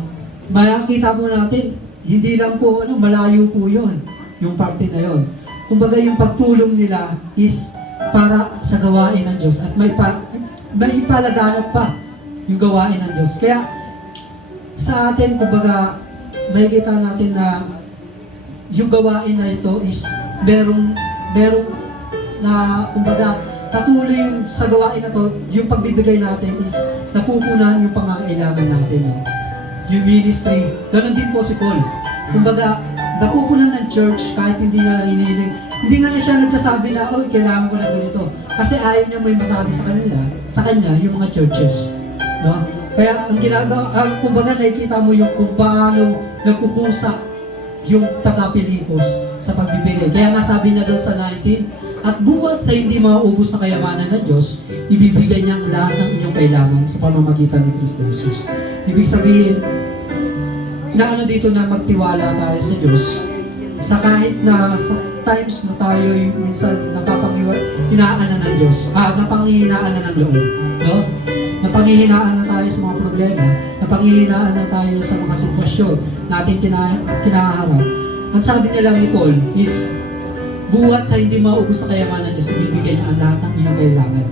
Makikita po natin, hindi lang po malayo po yun, yung parte na yun. Kumbaga yung pagtulong nila is para sa gawain ng Diyos at may ipalaganap pa yung gawain ng Diyos. Kaya sa atin, kumbaga, makikita natin na yung gawain na ito is merong na, kumbaga, patuloy yung sa gawain na to, yung pagbibigay natin is napupunan yung pangangailangan natin. No? Yung ministry, ganun din po si Paul. Kumbaga, napupunan ng church kahit hindi na hinihiling. Hindi nga na siya nagsasabi na, oh, kailangan ko na ganito. Kasi ayaw niya may masabi sa kanya yung mga churches. No? Kaya ang ginagawa, kumbaga nakikita mo yung kung paano nagkukusa yung taga-Pilipos sa pagbibigay. Kaya nga sabi niya doon sa 19, at buhat sa hindi maubos na kayamanan ng Diyos, ibibigay niya ang lahat ng inyong kailangan sa pamamagitan ni Kristo Jesus. Ibig sabihin, na dito na magtiwala tayo sa Diyos, sa kahit na sa times na tayo minsan napanghihinaan ng Diyos, napanghihinaan na ng loob, no? Napanghihinaan na tayo sa mga problema, napanghihinaan na tayo sa mga sitwasyon natin kinaharap. Ang sabi niya lang ni Paul is, buhat sa hindi maubos sa kayamanan ng Diyos, ibibigay niya ang lahat ng iyong kailangan.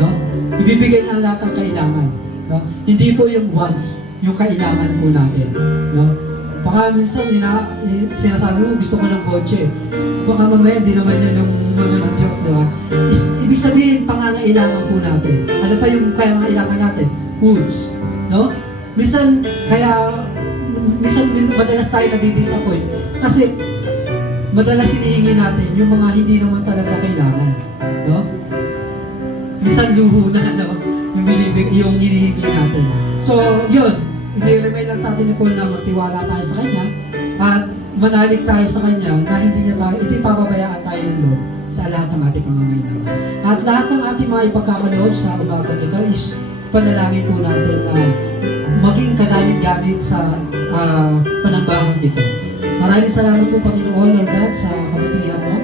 No? Ibibigay niya ang lahat ng kailangan. No? Hindi po yung wants, yung kailangan po natin. No? Baka minsan, sinasabi mo, gusto ko ng kotse. Baka mamaya, di naman yan yung mga ng Diyos, di ba? Ibig sabihin, pangangailangan po natin. Ano pa yung kailangan natin? Foods. No? Minsan, madalas tayo nadidisappoint. Kasi, madalas hinihingi natin yung mga hindi naman talaga kailangan. No? Minsan luho na yung hinihingi natin. So, yun. Hindi-remind lang sa atin ni Paul na magtiwala tayo sa Kanya at manalig tayo sa Kanya na hindi pababayaan tayo ng Lord sa lahat ng ating pangangailangan. At lahat ng ating mga ipagkakaloob sa umaga nito is panalangin po natin na maging kagamit-gamit sa panambahang ito. Maraming salamat po, Panginoon, Lord God, sa kabutihan mo,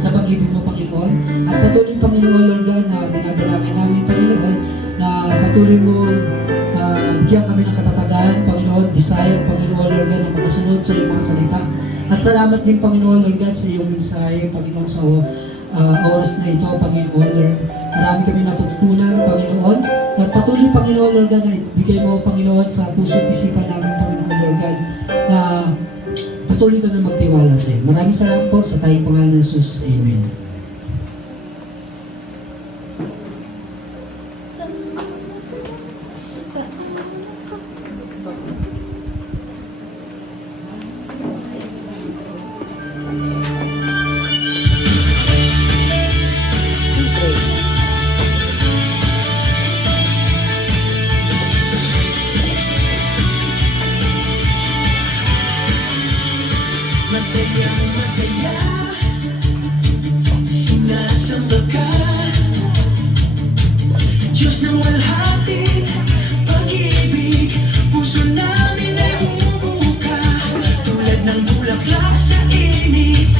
sa pag-ibig mo, Panginoon. At patuloy, Panginoon, Lord God, na dinadalangin namin, Panginoon, na patuloy mo bigyan kami ng katatagan, Panginoon, desire, Panginoon, Lord God, na makasunod sa iyong mga salita. At salamat din, Panginoon, Lord God, sa iyong mensahe, Panginoon, sa oras na ito, Panginoon, Lord. Marami kami natututunan, Panginoon. At patuloy, Panginoon, Lord God, na ibigay mo, Panginoon, sa puso at isipan namin, Panginoon, Lord God, na patuloy kami magtiwala sa iyo. Maraming salamat po sa tayong pangalan ng Jesus. Amen. Masaya, sinasamba ka, Diyos ng walhati, pag-ibig, puso namin ay bumubuka, tulad ng bulaklak sa init,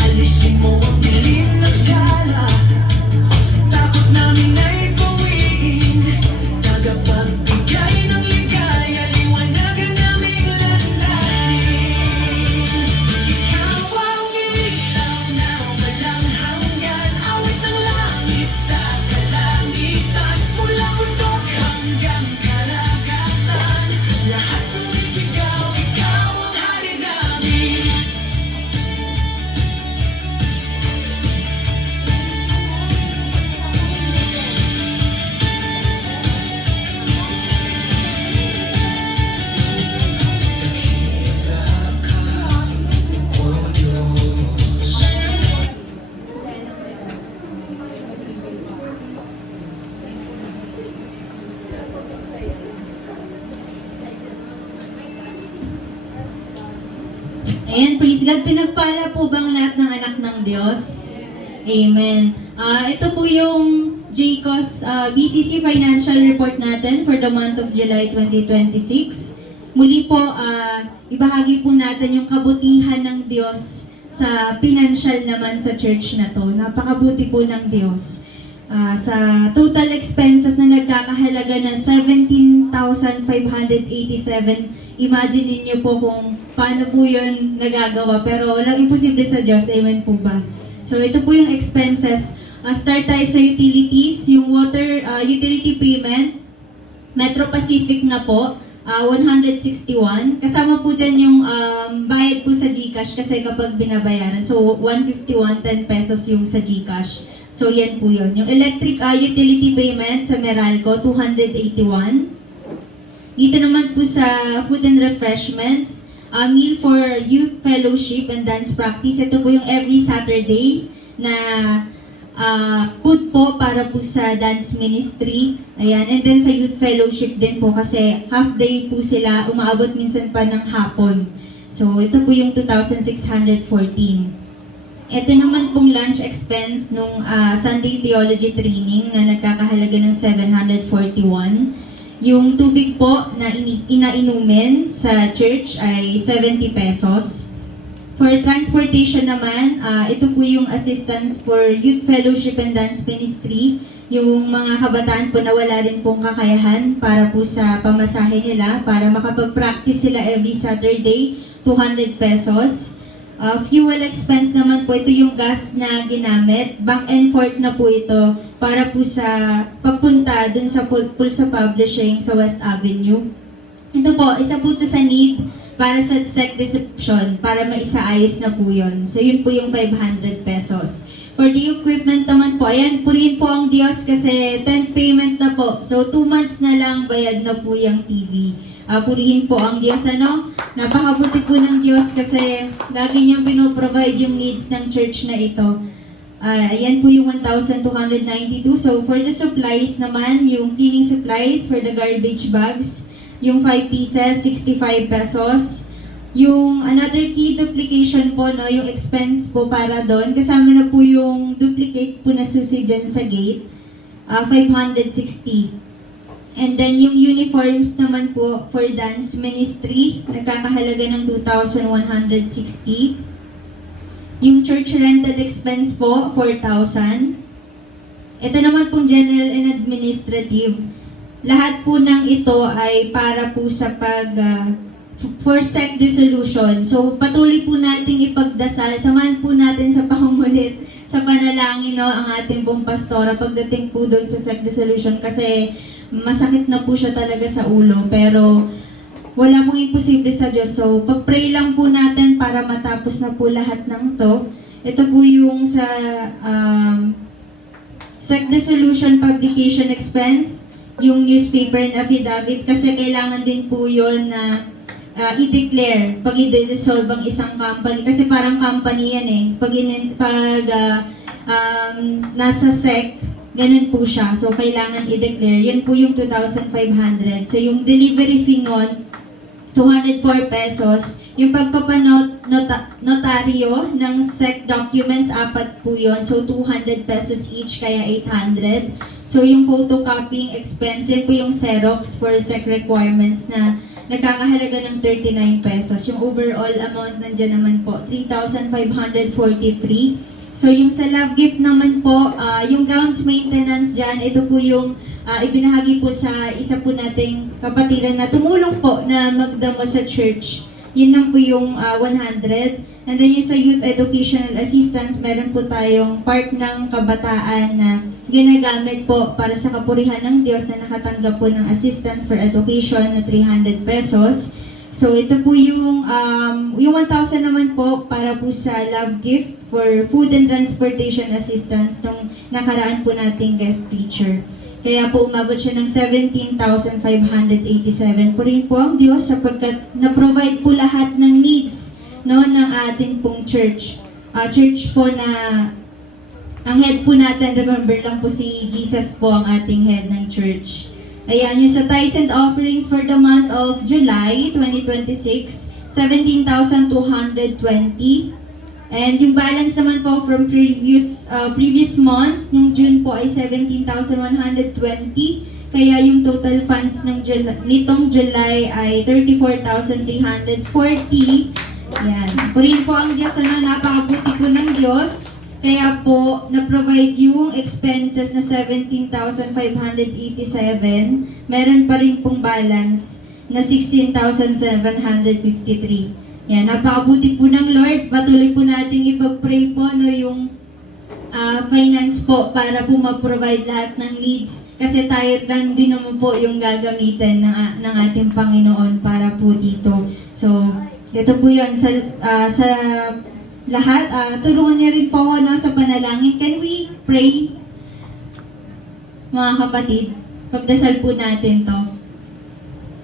alisin mo ang dilim ng sala, takot namin ay bawiin, tagapagbigay ng ligaya, liwanagan naming landasin. Ikaw ang ilaw na walang hanggan, awit ng langit sa kalangitan, mula bundok hanggang karagatan, lahat sumisigaw, ikaw ang hari namin. Dakila ka, O Diyos. Ayan, praise God. Pinagpala po bang lahat ng anak ng Diyos? Amen. Ito po yung JCOS BCC Financial Report natin for the month of July 2026. Muli po, ibahagi po natin yung kabutihan ng Diyos sa financial naman sa church na to. Napakabuti po ng Diyos. Sa total expenses na nagkakahalaga ng 17,587. Imagine niyo po kung paano po yun nagagawa. Pero walang imposible sa Diyos. Amen po ba? So ito po yung expenses. Start tayo sa utilities. Yung water utility payment, Metro Pacific na po, 161. Kasama po dyan yung bayad po sa GCash kasi kapag binabayaran. So 151, 10 pesos yung sa GCash. So yan po yun. Yung electric utility payment sa Meralco, 281. Dito naman po sa food and refreshments, meal for youth fellowship and dance practice. Ito po yung every Saturday na food po para po sa dance ministry. Ayan. And then sa youth fellowship din po kasi half day po sila, umaabot minsan pa ng hapon. So ito po yung 2,614. Ito naman pong lunch expense nung Sunday Theology Training na nagkakahalaga ng 741. Yung tubig po na inainumin sa church ay 70 pesos. For transportation naman, ito po yung assistance for Youth Fellowship and Dance Ministry. Yung mga kabataan po na wala rin pong kakayahan para po sa pamasahe nila, para makapag-practice sila every Saturday, 200 pesos. Fuel expense naman po, ito yung gas na ginamit. Back and forth na po ito para po sa pagpunta dun sa Pulsa Publishing sa West Avenue. Ito po, isa po ito sa need para sa sec disruption, para maisaayos na po yun. So yun po yung 500 pesos. For the equipment naman po, ayan, purihin po ang Diyos kasi 10 payment na po. So 2 months na lang bayad na po yung TV. Purihin po ang Diyos, ano? Napakabuti po ng Diyos kasi lagi niyang pinoprovide yung needs ng church na ito. Ayan po yung 1,292. So for the supplies naman, yung cleaning supplies for the garbage bags, yung 5 pieces, 65 pesos. Yung another key duplication po, no, yung expense po para doon. Kasama na po yung duplicate po na susi dyan sa gate, 560. And then yung uniforms naman po for dance ministry, nagkakahalaga ng 2,160. Yung church rental expense po, 4,000. Ito naman pong general and administrative. Lahat po ng ito ay para po sa for sec dissolution. So patuloy po nating ipagdasal, samahan po natin sa pangungulit, sa panalangin, no, ang ating pong pastora pagdating po doon sa sec dissolution kasi masakit na po siya talaga sa ulo, pero wala pong imposible sa Diyos. So, pag-pray lang po natin para matapos na po lahat ng to. Ito po yung sa sec dissolution publication expense, yung newspaper na affidavit, kasi kailangan din po yun na i-declare pag i-dissolve ang isang company. Kasi parang company yan eh. Pag nasa sec, ganun po siya. So, kailangan i-declare. Yan po yung 2,500. So, yung delivery fee nun, 204 pesos. Yung pagpapanotaryo ng SEC documents, 4 po yun. So, 200 pesos each, kaya 800. So, yung photocopying expense, yan po yung Xerox for SEC requirements na nagkakahalaga ng 39 pesos. Yung overall amount nandyan naman po, 3,543. So, yung sa love gift naman po, yung grounds maintenance dyan, ito po yung ibinahagi po sa isa po nating kapatiran na tumulong po na magdamo sa church. Yun lang po yung 100. And then yung sa youth educational assistance, meron po tayong part ng kabataan na ginagamit po para sa kapurihan ng Diyos na nakatanggap po ng assistance for education na 300 pesos. So, ito po yung 1,000 naman po para po sa love gift for food and transportation assistance nung nakaraan po nating guest preacher. Kaya po umabot siya ng 17,587. Purihin po ang Diyos sapagkat na-provide po lahat ng needs, no, ng ating pong church. Church po na ang head po natin, remember lang po si Jesus po ang ating head ng church. Ayan, yung sa tithes and offerings for the month of July 2026, 17,220. And yung balance naman po from previous month, yung June po ay 17,120. Kaya yung total funds ng nitong July ay 34,340. Ayan. Purihin po ang Diyos, napakabuti po ng Diyos. Kaya po, na-provide yung expenses na 17,587. Meron pa rin pong balance na 16,753. Yan, napakabuti po ng Lord. Patuloy po nating ipag-pray po no, yung finance po para po ma-provide lahat ng needs. Kasi tayo lang din naman po yung gagamitin ng ating Panginoon para po dito. So, ito po yun. Sa lahat, tulungan niyo rin po ako no, sa panalangin. Can we pray? Mga kapatid, pagdasal po natin to.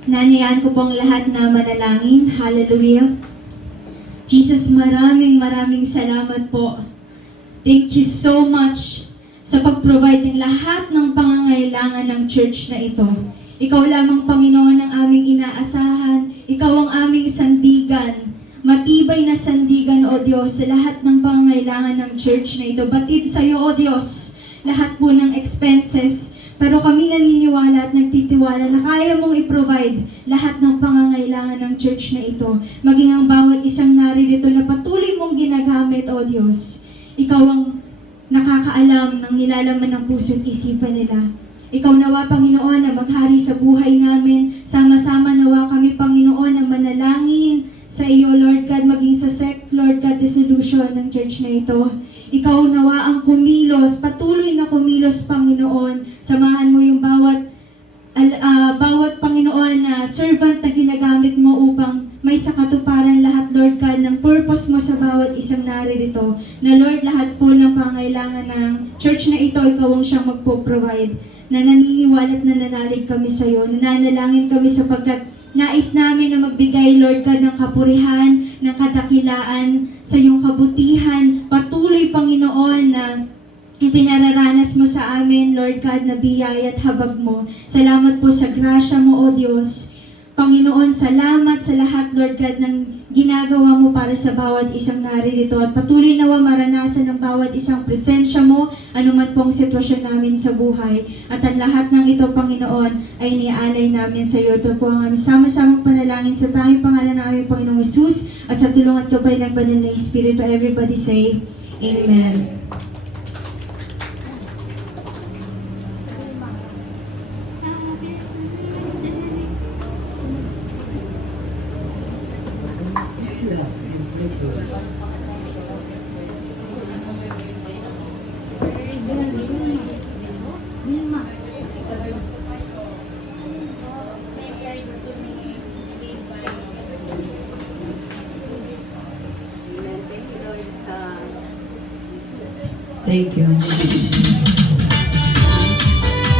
Nanayaan ko pong lahat na manalangin. Hallelujah. Jesus, maraming salamat po. Thank you so much sa pag-provide ng lahat ng pangangailangan ng church na ito. Ikaw lamang, Panginoon, ang aming inaasahan. Ikaw ang aming sandigan. Matibay na sandigan, O Diyos, sa lahat ng pangangailangan ng church na ito. Batid sa iyo, O Diyos, lahat po ng expenses. Pero kami naniniwala at nagtitiwala na kaya mong i-provide lahat ng pangangailangan ng church na ito. Maging ang bawat isang naririto na patuloy mong ginagamit, O Diyos. Ikaw ang nakakaalam ng nilalaman ng puso at isipan nila. Ikaw nawa, Panginoon, na maghari sa buhay namin. Sama-sama nawa kami, Panginoon, na manalangin sa iyo, Lord God, maging sa SEC, Lord God, resolution ng church na ito. Ikaw nawa ang kumilos, patuloy na kumilos, Panginoon. Samahan mo yung bawat Panginoon na servant na ginagamit mo upang may sakatuparan lahat, Lord God, ng purpose mo sa bawat isang naririto. Na Lord, lahat po ng pangailangan ng church na ito, ikaw ang siyang magpo-provide. Na naniniwala at nananalig kami sa iyo. Nananalangin kami sapagkat nais namin na magbigay, Lord God, ng kapurihan, ng kadakilaan sa iyong kabutihan. Patuloy, Panginoon, na ipinararanas mo sa amin, Lord God, na biyaya at habag mo. Salamat po sa grasya mo, O Diyos. Panginoon, salamat sa lahat, Lord God, ng ginagawa mo para sa bawat isang naririto. At patuloy nawa maranasan ng bawat isang presensya mo, anuman pong sitwasyon namin sa buhay. At ang lahat ng ito, Panginoon, ay niaalay namin sa iyo. Ito po ang aming sama-samang panalangin sa tanging pangalan ng aming Panginoong Hesus at sa tulong at gabay ng Banal na Espiritu. Everybody say, Amen. Thank you.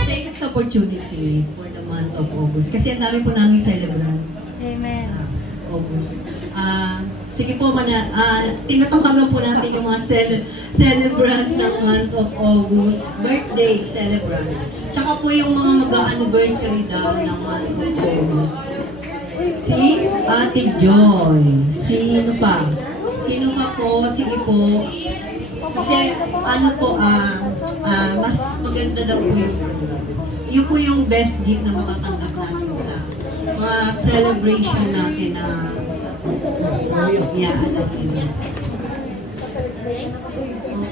Take this opportunity for the month of August. Kasi ang dami po namin celebrant. Amen. August. Sige po, tinatawagan po natin yung mga celebrant ng month of August. Birthday celebrant. Tsaka po yung mga mag-anniversary daw ng month of August. Si Ate Joy. Sino pa? Sino pa po? Sige po. Kasi ano po, mas maganda daw po yun po yung best gift na makatanggap natin sa mga celebration natin na natin.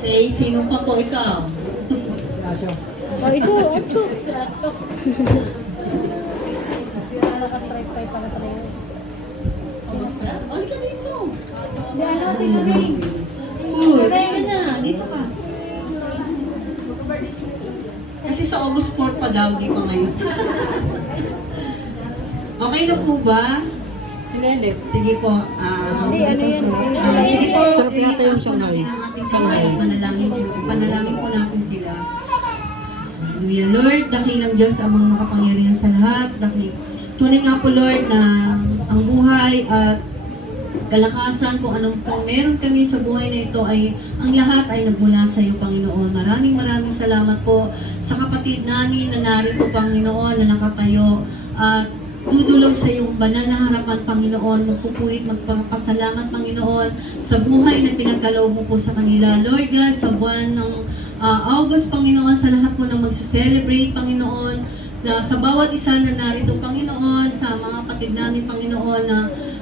Okay, sino pa po ikaw? Kamusta? Balik ka dito. Si Lorraine. Lorraine na, dito ka. Kasi sa August 4 pa daw, di pa ngayon. Okay na po ba? Sige po. Sige po. Sarap yata yung Shanghai. Panalangin po natin sila. Hallelujah. Lord, dakilang Diyos ang mga makapangyarihan sa lahat. Tunay nga po, Lord, na ang buhay at kalakasan kung meron kami sa buhay na ito ay ang lahat ay nagmula sa iyo, Panginoon. Maraming salamat po sa kapatid namin na narito, Panginoon, na nakatayo at dudulog sa iyong banal na harapan, Panginoon. Magpupurit, magpapasalamat, Panginoon, sa buhay na pinagkaloob mo po sa kanila. Lord God, sa buwan ng August, Panginoon, sa lahat po na magse-celebrate, Panginoon, na sa bawat isa na narito, Panginoon, sa mga kapatid namin, Panginoon,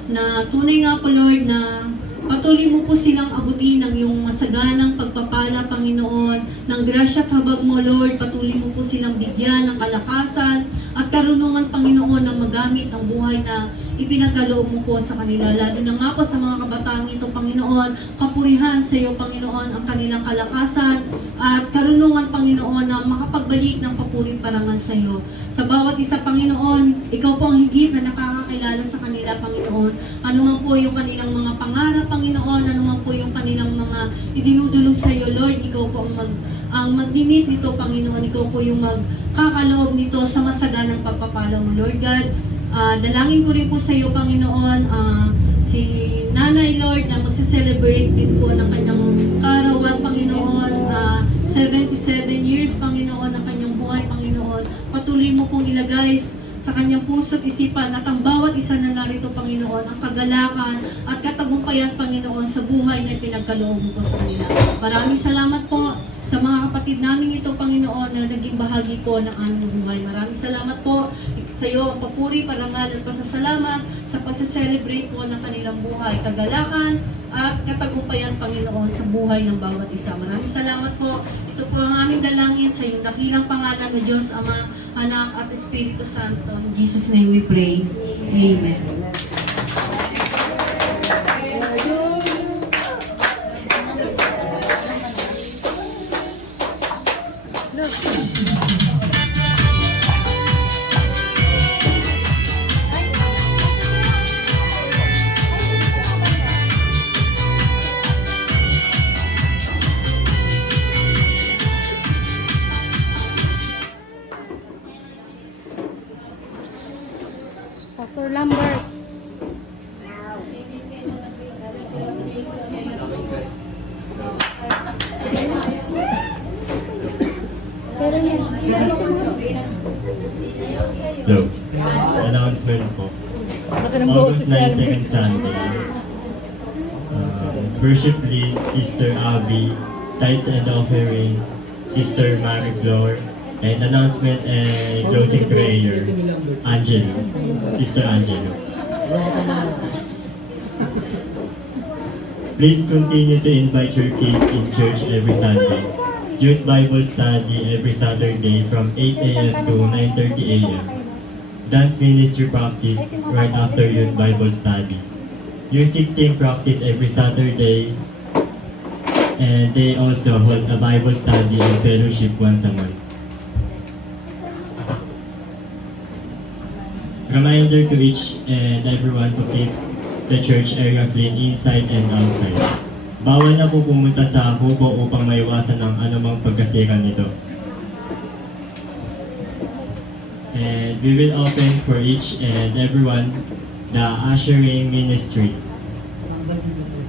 na tunay nga po, Lord, na patuloy mo po silang abutin ng iyong masaganang pagpapala pagpapala, Panginoon, ng grasya at habag mo, Lord. Patuloy mo po silang bigyan ng kalakasan at karunungan, Panginoon, na magamit ang buhay na ipinagkaloob mo po sa kanila. Lalo na nga po sa mga kabataang ito, Panginoon, kapurihan sa iyo, Panginoon, ang kanilang kalakasan at karunungan, Panginoon, na makapagbalik ng papuri parangal sa iyo. Sa bawat isa, Panginoon, ikaw po ang higit na nakakakilala sa kanila, Panginoon. Ano man po yung kanilang mga pangarap, Panginoon, ano man po yung kanilang mga idinudulog sa iyo, Lord, ikaw po ang mag-limit nito, Panginoon. Ikaw po yung magkakaloob nito sa masaganang pagpapala mo, Lord God. Dalangin ko rin po sa iyo, Panginoon, si Nanay, Lord, na magse-celebrate din po ng kanyang karawan, Panginoon. 77 years, Panginoon, ng kanyang buhay, Panginoon. Patuloy mo pong ilagay sa kanyang puso at isipan at ang bawat isa na narito, Panginoon, ang kagalakan at katagumpayan, Panginoon, sa buhay na pinagkaloob mo po sa kanila. Maraming salamat po sa mga kapatid namin ito, Panginoon, na naging bahagi po ng aming buhay. Maraming salamat po sa iyo ang papuri, parangal at pasasalamat sa pagsa-celebrate po ng kanilang buhay, kagalakan at katagumpayan, Panginoon, sa buhay ng bawat isa. Maraming salamat po. Ito po ang aming dalangin sa iyong dakilang pangalan ng Diyos, Ama, Anak at Espiritu Santo. In Jesus' name we pray. Amen. Pastor Lambert. Hello. Announcement po. August 9, 2nd Sunday. Worship lead, Sister Abby. Tithes and offering, Sister Mary Flor. And announcement and closing prayer, Angelo. Sister Angelo. Please continue to invite your kids in church every Sunday. Youth Bible study every Saturday from 8 a.m. to 9:30 a.m. Dance ministry practice right after Youth Bible study. Music team practice every Saturday. And they also hold a Bible study and fellowship once a month. Reminder to each and everyone to keep the church area clean inside and outside. Bawal na po pumunta sa kubo upang maiwasan ang anumang pagkasira nito. And we will open for each and everyone the ushering ministry.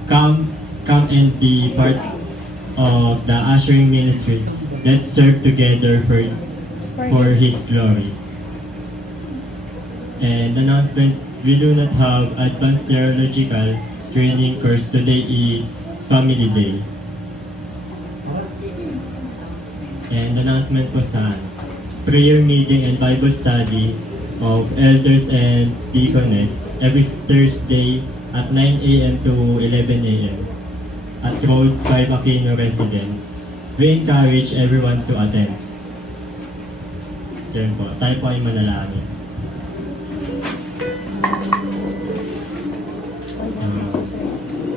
Come and be part of the ushering ministry. Let's serve together for His glory. And announcement, we do not have advanced theological training course today. It's Family Day. And announcement po sa prayer meeting and Bible study of elders and deaconess every Thursday at 9 a.m. to 11 a.m. at Road 5 Aquino Residence. We encourage everyone to attend. So yun po, tayo po ay manalangin.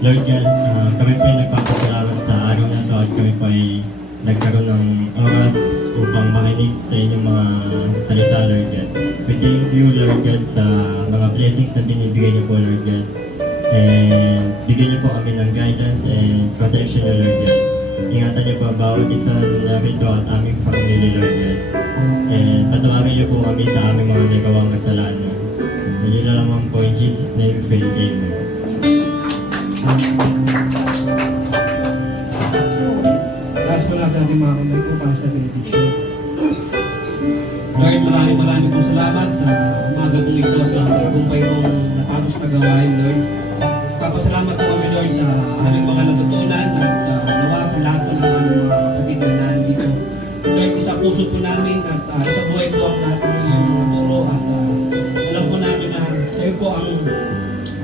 Lord God, kami po ay nagpapasalamat sa araw na ito at kami po ay nagkaroon ng oras upang makinig sa inyong mga salita, Lord God. We thank you, Lord God, sa mga blessings na binibigay niyo po, Lord God. And bigyan niyo po kami ng guidance and protection niyo, Lord God. Ingatan niyo po ang bawat isa narito at aming pamilya, Lord God. And patawarin niyo po kami sa aming mga nagawang kasalanan. And yun na lamang po, in Jesus' name, pray, Amen. Last po natin ating mga kamay po para sa benediction. Lord, maraming pong salamat sa umaga po ito sa tagumpay mong natapos kagawain, Lord. Papasalamat po kami, Lord, sa aming mga natutunan at nawa sa lahat po ng aming mga kapatid na nandito. Lord, isa puso po namin at isa buhay po ang lahat ng iyong mga turo at alam po namin na kayo po ang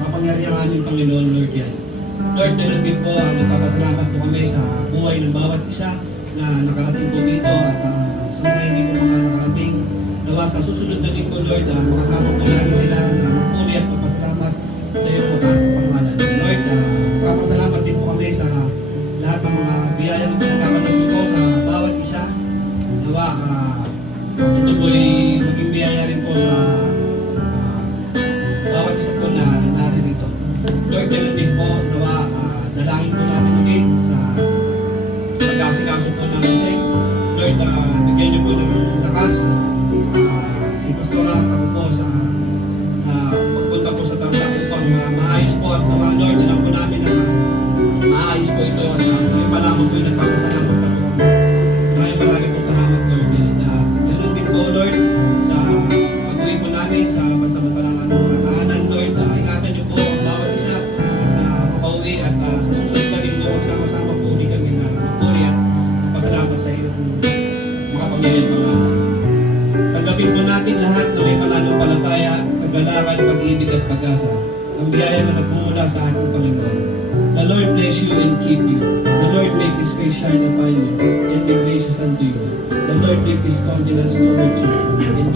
makapangyarihan aming Panginoon, Lord, yan. Lord, ganun din po, nagpapasalamat po kami sa buhay ng bawat isa na nakarating po dito at sa mga hindi po mga nakarating. Nawa sa susunod na linggo, Lord, makasama po namin sila na magpuli at magpasalamat sa iyo po taas ng pangalan. Lord, magpapasalamat din po kami sa lahat ng mga biyaya na pinagkakaroon po sa bawat isa. Nawa, ito po ay maging biyaya rin po sa bawat isa po na naririto. Lord, ganun din po, nawa, dalangin po namin ulit sa pag-asikaso po ng isay. Lord, bigyan niyo po ng lakas si Pastora at ako po sa pagpunta po sa Tarlac upang maayos po at mga Lord, alam po namin na maayos po ito at yung palamang po yung nagpapasalamat pa po. Maraming po salamat, Lord. Ganun din po, Lord, sa pag-uwi po namin sa pansamantalang mga tahanan, Lord. Ingatan niyo po ang bawat isa na makauwi at sa susunod na rin po magsama-sama po ulit kami na magpuli at pasalamat sa iyong mga pamilya po namin. Tanggapin po natin lahat na may pananampalataya, kagalakan, pag-ibig at pag-asa. Ang biyaya na nagmumula sa ating Panginoon. The Lord bless you and keep you. The Lord make His face shine upon you and be gracious unto you. The Lord lift His countenance towards you and